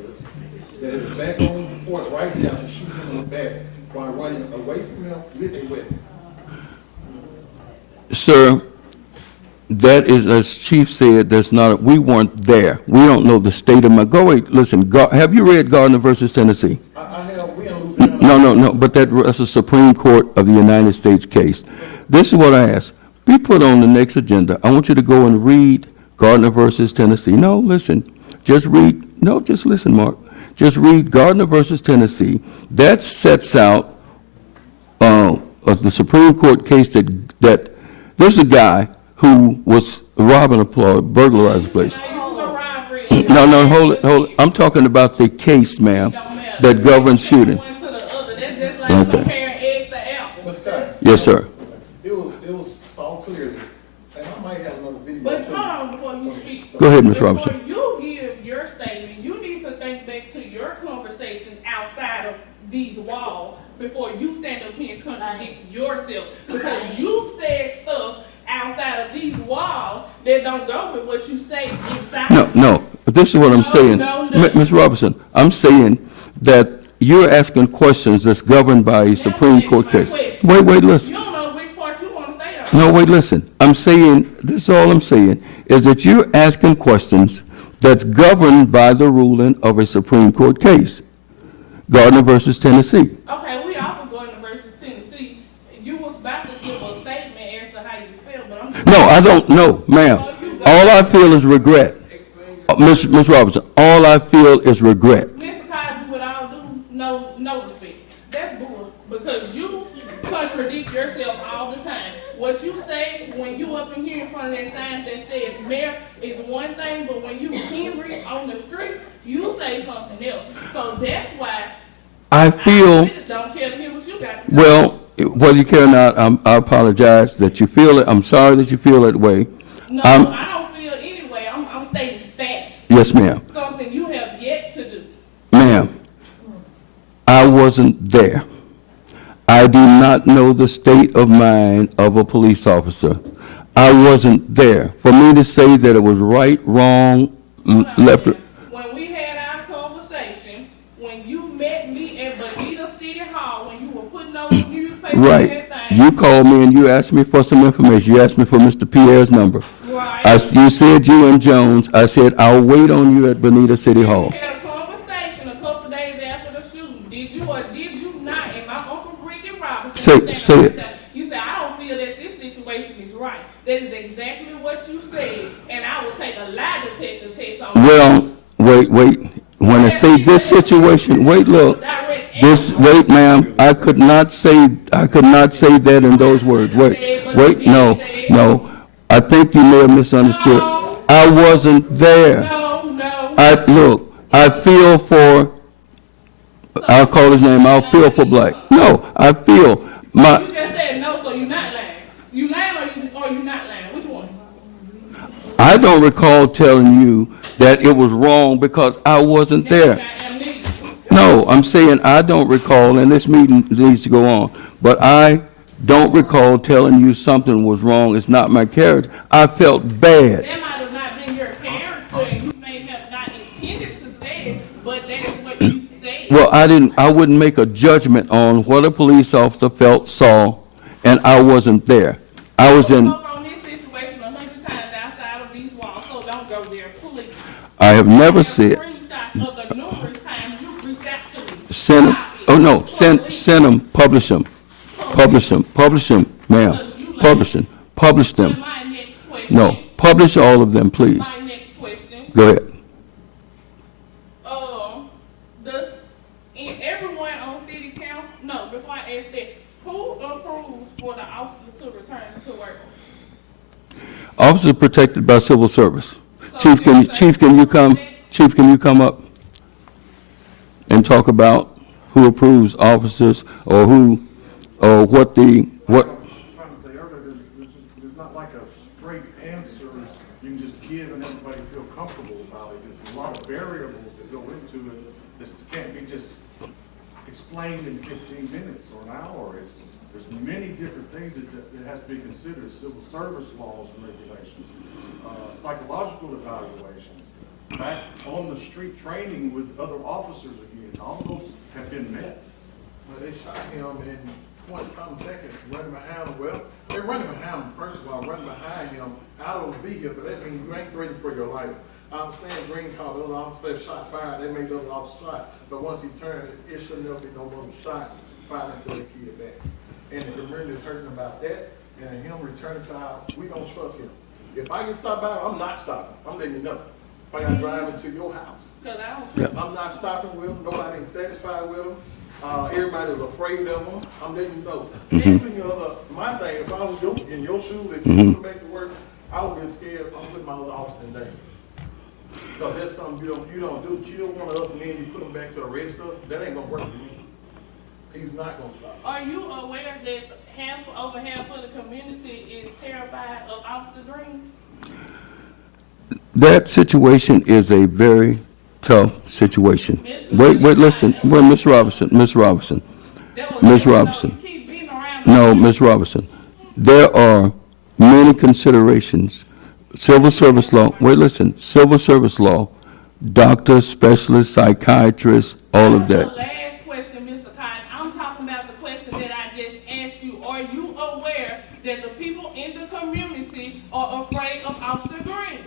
that is back on the force right now to shoot him in the back while running away from him with a weapon? Sir, that is, as Chief said, that's not, we weren't there. We don't know the state of my, go wait, listen, have you read Gardner versus Tennessee? I have, we in Louisiana. No, but that's a Supreme Court of the United States case. This is what I ask. Be put on the next agenda. I want you to go and read Gardner versus Tennessee. No, listen, just listen, Mark. Just read Gardner versus Tennessee. That sets out the Supreme Court case that there's a guy who was robbing a place, burglarized a place. No, hold it. I'm talking about the case, ma'am, that governs shooting. Okay. Yes, sir. It was so clear, and I might have another video. But hold on before you speak. Go ahead, Ms. Robinson. Before you give your statement, you need to think back to your conversation outside of these walls before you stand up here and contradict yourself. Because you said stuff outside of these walls that don't go with what you say inside. No, but this is what I'm saying. Ms. Robinson, I'm saying that you're asking questions that's governed by a Supreme Court case. Wait, listen. You don't know which part you want to stay on. No, wait, listen. I'm saying, this is all I'm saying, is that you're asking questions that's governed by the ruling of a Supreme Court case. Gardner versus Tennessee. Okay, we often go into versus Tennessee. You was about to give a statement as to how you feel, but I'm. No, I don't know, ma'am. All I feel is regret. Ms. Robinson, all I feel is regret. Mr. Cosby, with all due no respect, that's bull, because you contradict yourself all the time. What you say when you up in here in front of that sign that says mayor is one thing, but when you Henry on the street, you say something else. So that's why I feel, don't care to hear what you got to say. well, whether you care or not, I apologize that you feel it. I'm sorry that you feel that way. No, I don't feel anyway. I'm stating facts. Yes, ma'am. Something you have yet to do. Ma'am, I wasn't there. I do not know the state of mind of a police officer. I wasn't there. For me to say that it was right, wrong, left. When we had our conversation, when you met me at Bonita City Hall, when you were putting those newspapers Right. and everything. You called me and you asked me for some information. You asked me for Mr. Pierre's number. Right. You said you and Jones. I said, I'll wait on you at Bonita City Hall. We had a conversation a couple days after the shooting. Did you or did you not? And my Uncle Ricky Robinson. Say it. You said, I don't feel that this situation is right. That is exactly what you said. And I will take a lie detector test on Well, wait. When I say this situation, wait, look. Wait, ma'am. I could not say that in those words. Wait, no. I think you may have misunderstood. I wasn't there. No. I feel for, I'll call his name, I'll feel for black. No, I feel my. You just said no, so you're not lying. You lying or you not lying? Which one? I don't recall telling you that it was wrong because I wasn't there. No, I'm saying I don't recall, and this meeting needs to go on, but I don't recall telling you something was wrong. It's not my character. I felt bad. That might have not been your character, and you may have not intended to say it, but that is what you said. Well, I wouldn't make a judgment on what a police officer felt, saw, and I wasn't there. I was in. On this situation 100 times outside of these walls, so don't go there, please. I have never said. Screenshots of the numerous times you reached out to me. Send them. Oh no, send them. Publish them, ma'am. Publish them. My next question. No, publish all of them, please. My next question. Go ahead. Does everyone on city council, no, before I ask that, who approves for the officers to return to work? Officers protected by civil service. Chief, can you come up and talk about who approves officers or what? Trying to say earlier, there's not like a straight answer you can just give and everybody feel comfortable about it. There's a lot of variables that go into it. This can't be just explained in 15 minutes or an hour. There's many different things that has to be considered, civil service laws and regulations. psychological evaluations, back on the street training with other officers again. All those have been met. They shot him in 20-something seconds, running behind him. Well, they're running behind him, first of all, running behind him out of the vehicle. That means you ain't threatening for your life. I understand Green called, those officers shot fired, they made those officers shot. But once he turned, it should never be no more shots fired until they killed back. And the community is hurting about that, and him returning to our, we don't trust him. If I get stopped by, I'm not stopping. I'm letting you know. If I got to drive into your house, I'm not stopping with him. Nobody ain't satisfied with him. Everybody's afraid of him. I'm letting you know. My thing, if I was in your shoes, if you wouldn't make it work, I would get scared. I'm putting my other officer in danger. Because that's something you don't do. Kill one of us and then you put them back to arrest us. That ain't gonna work for me. He's not gonna stop. Are you aware that over half of the community is terrified of Officer Green? That situation is a very tough situation. Wait, listen. Wait, Miss Robinson. No, Miss Robinson. There are many considerations. Civil service law, civil service law, doctors, specialists, psychiatrists, all of that. The last question, Mr. Cotton, I'm talking about the question that I just asked you. Are you aware that the people in the community are afraid of Officer Green?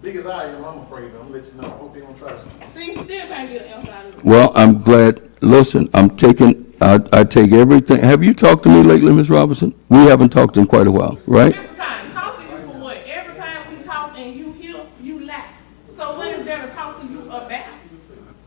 Big as I am, I'm afraid of him. I'm gonna let you know. I hope they don't try to. See, you still can't get an answer out of it. Well, I'm glad, listen, I take everything. Have you talked to me lately, Ms. Robinson? We haven't talked in quite a while, right? Mr. Cotton, talk to you for what? Every time we talk and you hear, you laugh. So what is there to talk to you about?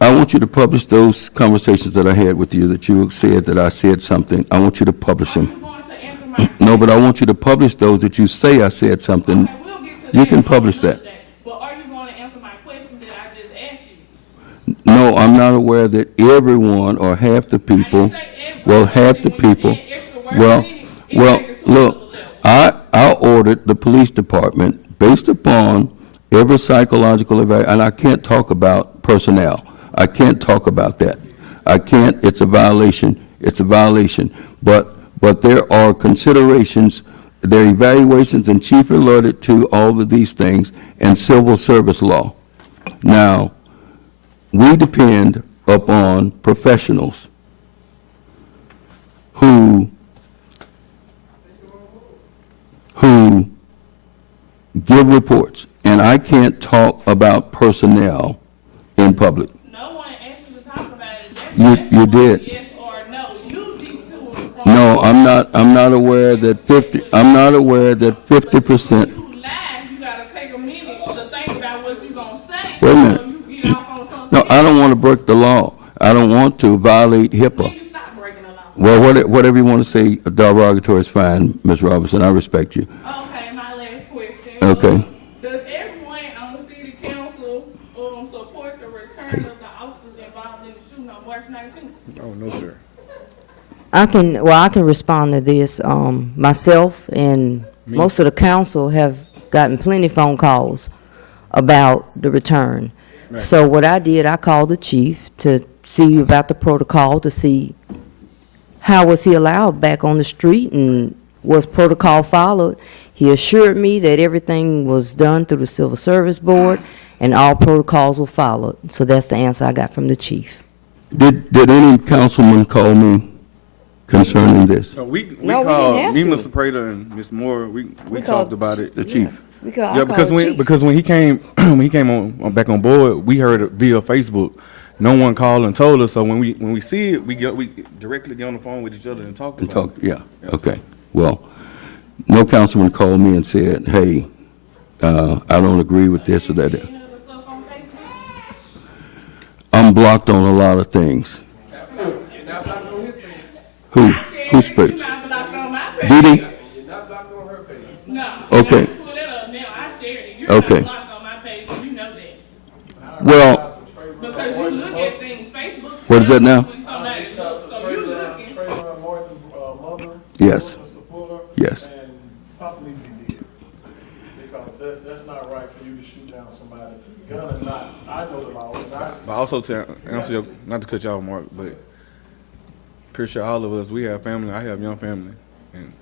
I want you to publish those conversations that I had with you, that you said that I said something. I want you to publish them. Are you going to answer my No, but I want you to publish those that you say I said something. Okay, we'll get to You that can on publish another that. day. But are you going to answer my question that I just asked you? No, I'm not aware that everyone or half the people, half the people, look, I ordered the police department based upon every psychological evaluation, and I can't talk about personnel. I can't talk about that. I can't, it's a violation, But there are considerations, there are evaluations, and chief alerted to all of these things, and civil service law. Now, we depend upon professionals who give reports, and I can't talk about personnel in public. No one asked you to talk about it. You did. Yes or no. You detoured from. No, I'm not aware that 50%. You lie, you gotta take a minute to think about what you gonna say. Wait a minute. So you get off on something. No, I don't want to break the law. I don't want to violate HIPAA. When you stop breaking the law. Well, whatever you want to say, derogatory is fine, Ms. Robinson. I respect you. Okay, my last question. Okay. Does everyone on the city council support the return of the officers involved in the shooting on March 19th? Oh, no, sir. I can respond to this. Myself and most of the council have gotten plenty phone calls about the return. Right. So what I did, I called the chief to see about the protocol, to see how was he allowed back on the street and was protocol followed. He assured me that everything was done through the Civil Service Board and all protocols were followed. So that's the answer I got from the chief. Did any councilman call me concerning this? No, we No, we called, didn't have me, to. Mr. Prater, and Ms. Moore, we called- talked about it. The chief? I Yeah, because called the chief. because when he came on back on board, we heard it via Facebook. No one called and told us. So when we see it, we directly get on the phone with each other and talk about it. Yeah, okay. Well, no councilman called me and said, hey, I don't agree with this or that. You know the stuff on Facebook? I'm blocked on a lot of things. You're not blocked on his page. Who I shared it, speaks? you not blocked on my page. Did he? You're not blocked on her page. No. Okay. I pulled it up now, I shared it. You're Okay. not blocked on my page, and you know that. Well, Because you look at things, Facebook. What is that now? when you come out and look, So you looking. Trayvon Martin's mother. Yes. Mr. Fuller. Yes. And something needs to be did. Because that's not right for you to shoot down somebody, gun or not. I know the law, and But also to answer your, not to cut you off, Mark, but pretty sure all of us, we have family. I have young family, and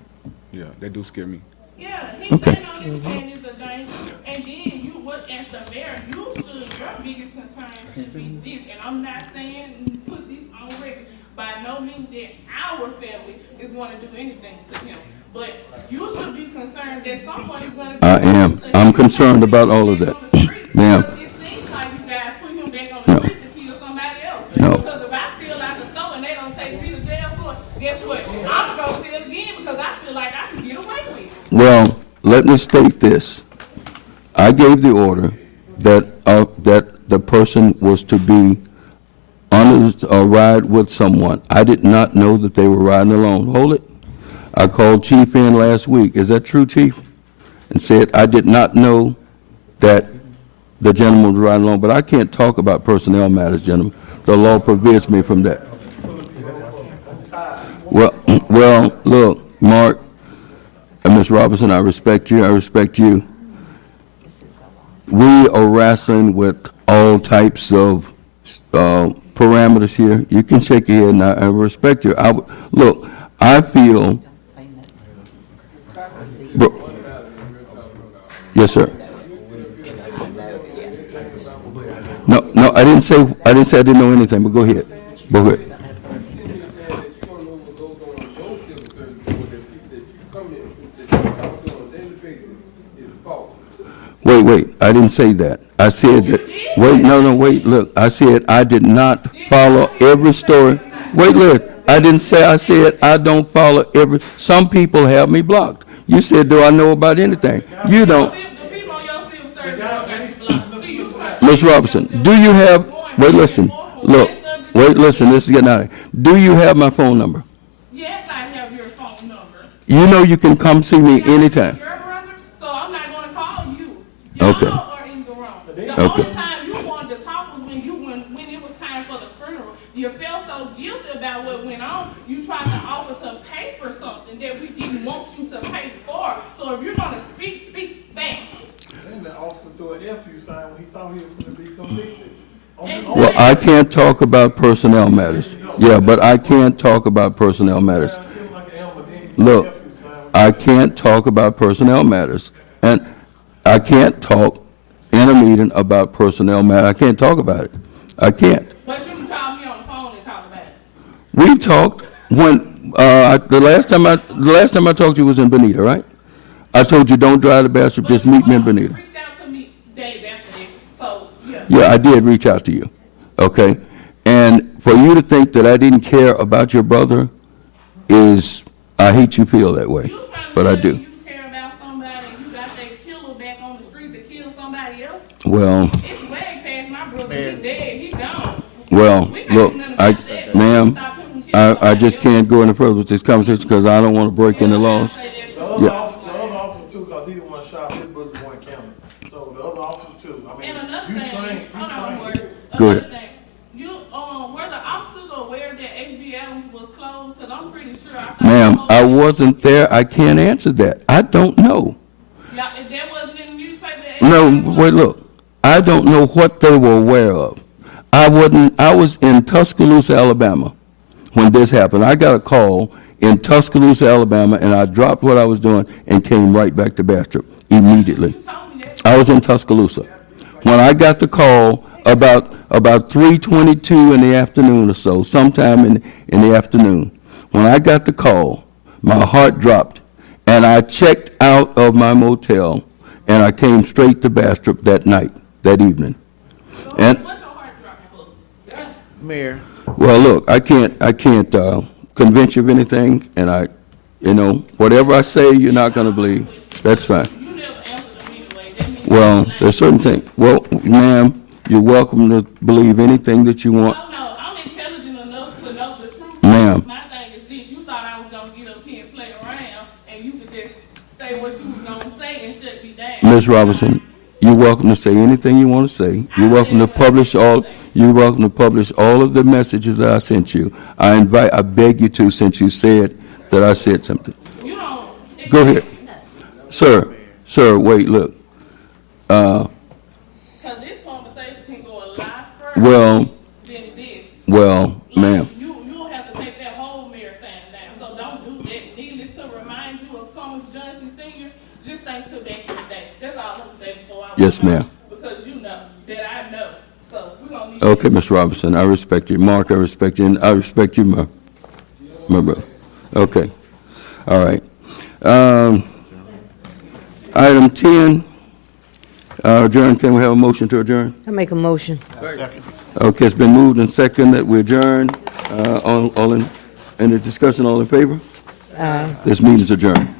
yeah, they do scare me. Yeah, he Okay. can't understand it's a danger. And then you, what, as the mayor, you should, your biggest concern should be this, and I'm not saying put this on record, by no means that our family is gonna do anything to him. But you should be concerned that someone is gonna. I am. I'm concerned about all of that. Ma'am. Because it seems like you guys put him back on the street to kill somebody else. No. Because if I steal out the store and they don't take me to jail for it, guess what? I'm gonna go steal again because I feel like I can get away with it. Well, let me state this. I gave the order that the person was to be on a ride with someone. I did not know that they were riding alone. Hold it. I called Chief in last week. Is that true, Chief? And said, I did not know that the gentleman was riding alone, but I can't talk about personnel matters, gentlemen. The law forbids me from that. Well, look, Mark and Ms. Robinson, I respect you. I respect you. We are wrestling with all types of parameters here. You can shake your head, and I respect you. Look, I feel. Yes, sir. No, I didn't say I didn't know anything, but go ahead. Go ahead. Wait, I didn't say that. I said that, wait, look, I said I did not follow every story. Wait, look, I didn't say, I said I don't follow some people have me blocked. You said, do I know about anything? You don't. Ms. Robinson, do you have, this is getting out of here. Do you have my phone number? Yes, I have your phone number. You know you can come see me anytime. Your brother, so I'm not gonna call you. Okay. Y'all are in the wrong. The Okay. only time you wanted to talk was when it was time for the funeral. You felt so guilty about what went on, you tried to offer to pay for something that we didn't want you to pay for. So if you're gonna speak back. And the officer threw an FU sign when he thought he was gonna be convicted. Well, I can't talk about personnel matters. Yeah, but I can't talk about personnel matters. Look, I can't talk about personnel matters. And I can't talk in a meeting about personnel matters. I can't talk about it. I can't. But you can call me on the phone and talk about it. We talked when, the last time I talked to you was in Bonita, right? I told you, don't drive to Bastrop, just meet me in Bonita. Reached out to me days after that, so, yeah. Yeah, I did reach out to you, okay? And for you to think that I didn't care about your brother is, I hate you feel that way, but I do. You care about somebody and you got that killer back on the street to kill somebody else? Well, It's way past my brother, he dead, he gone. well, We can't look, do nothing about that. ma'am, Stop him from killing I just somebody can't go any further with this conversation because I don't want to break any laws. else. The other Yeah. officer too, because he didn't want to shot his brother in one county. So the other officer too, I And mean, another you thing, train, hold on, Word. Go ahead. Another thing, you, were the officers aware that HBL was closed? Cause I'm pretty sure I thought. Ma'am, I wasn't there. I can't answer that. I don't know. Yeah, if that wasn't in the newspaper, that No, HBL was wait, look. I don't know what they were aware of. I was in Tuscaloosa, Alabama when this happened. I got a call in Tuscaloosa, Alabama, and I dropped what I was doing and came right back to Bastrop immediately. I was in Tuscaloosa. When I got the call about 3:22 in the afternoon or so, sometime in the afternoon, when I got the call, my heart dropped, and I checked out of my motel, and I came straight to Bastrop that night, that evening. And, What's your heart dropping for? Mayor, well, look, I can't convince you of anything, and whatever I say, you're not gonna believe. That's fine. You never answered them anyway. That means Well, there's certain things. Well, ma'am, you're welcome to believe anything that you want. no, I'm intelligent enough to know the truth. Ma'am. My thing is this, you thought I was gonna get up here and play around, and you could just say what you was gonna say and shut me down. Ms. Robinson, you're welcome to say anything you want to say. You're welcome to publish all of the messages that I sent you. I beg you to, since you said that I said something. You don't. Go ahead. Sir, wait, look. Cause this conversation can go a lot further Well, than this. well, ma'am. You'll have to take that whole mayor sign down, so don't do that. Needless to remind you of Thomas Johnson Sr., just think Okay, Mr. Robinson, I respect you. Mark, I respect you, and I respect you, my brother. Okay, all right. Item 10, adjourn. Can we have a motion to adjourn? I make a motion. Okay, it's been moved and seconded that we adjourn. All in the discussion, all in favor? This meeting is adjourned.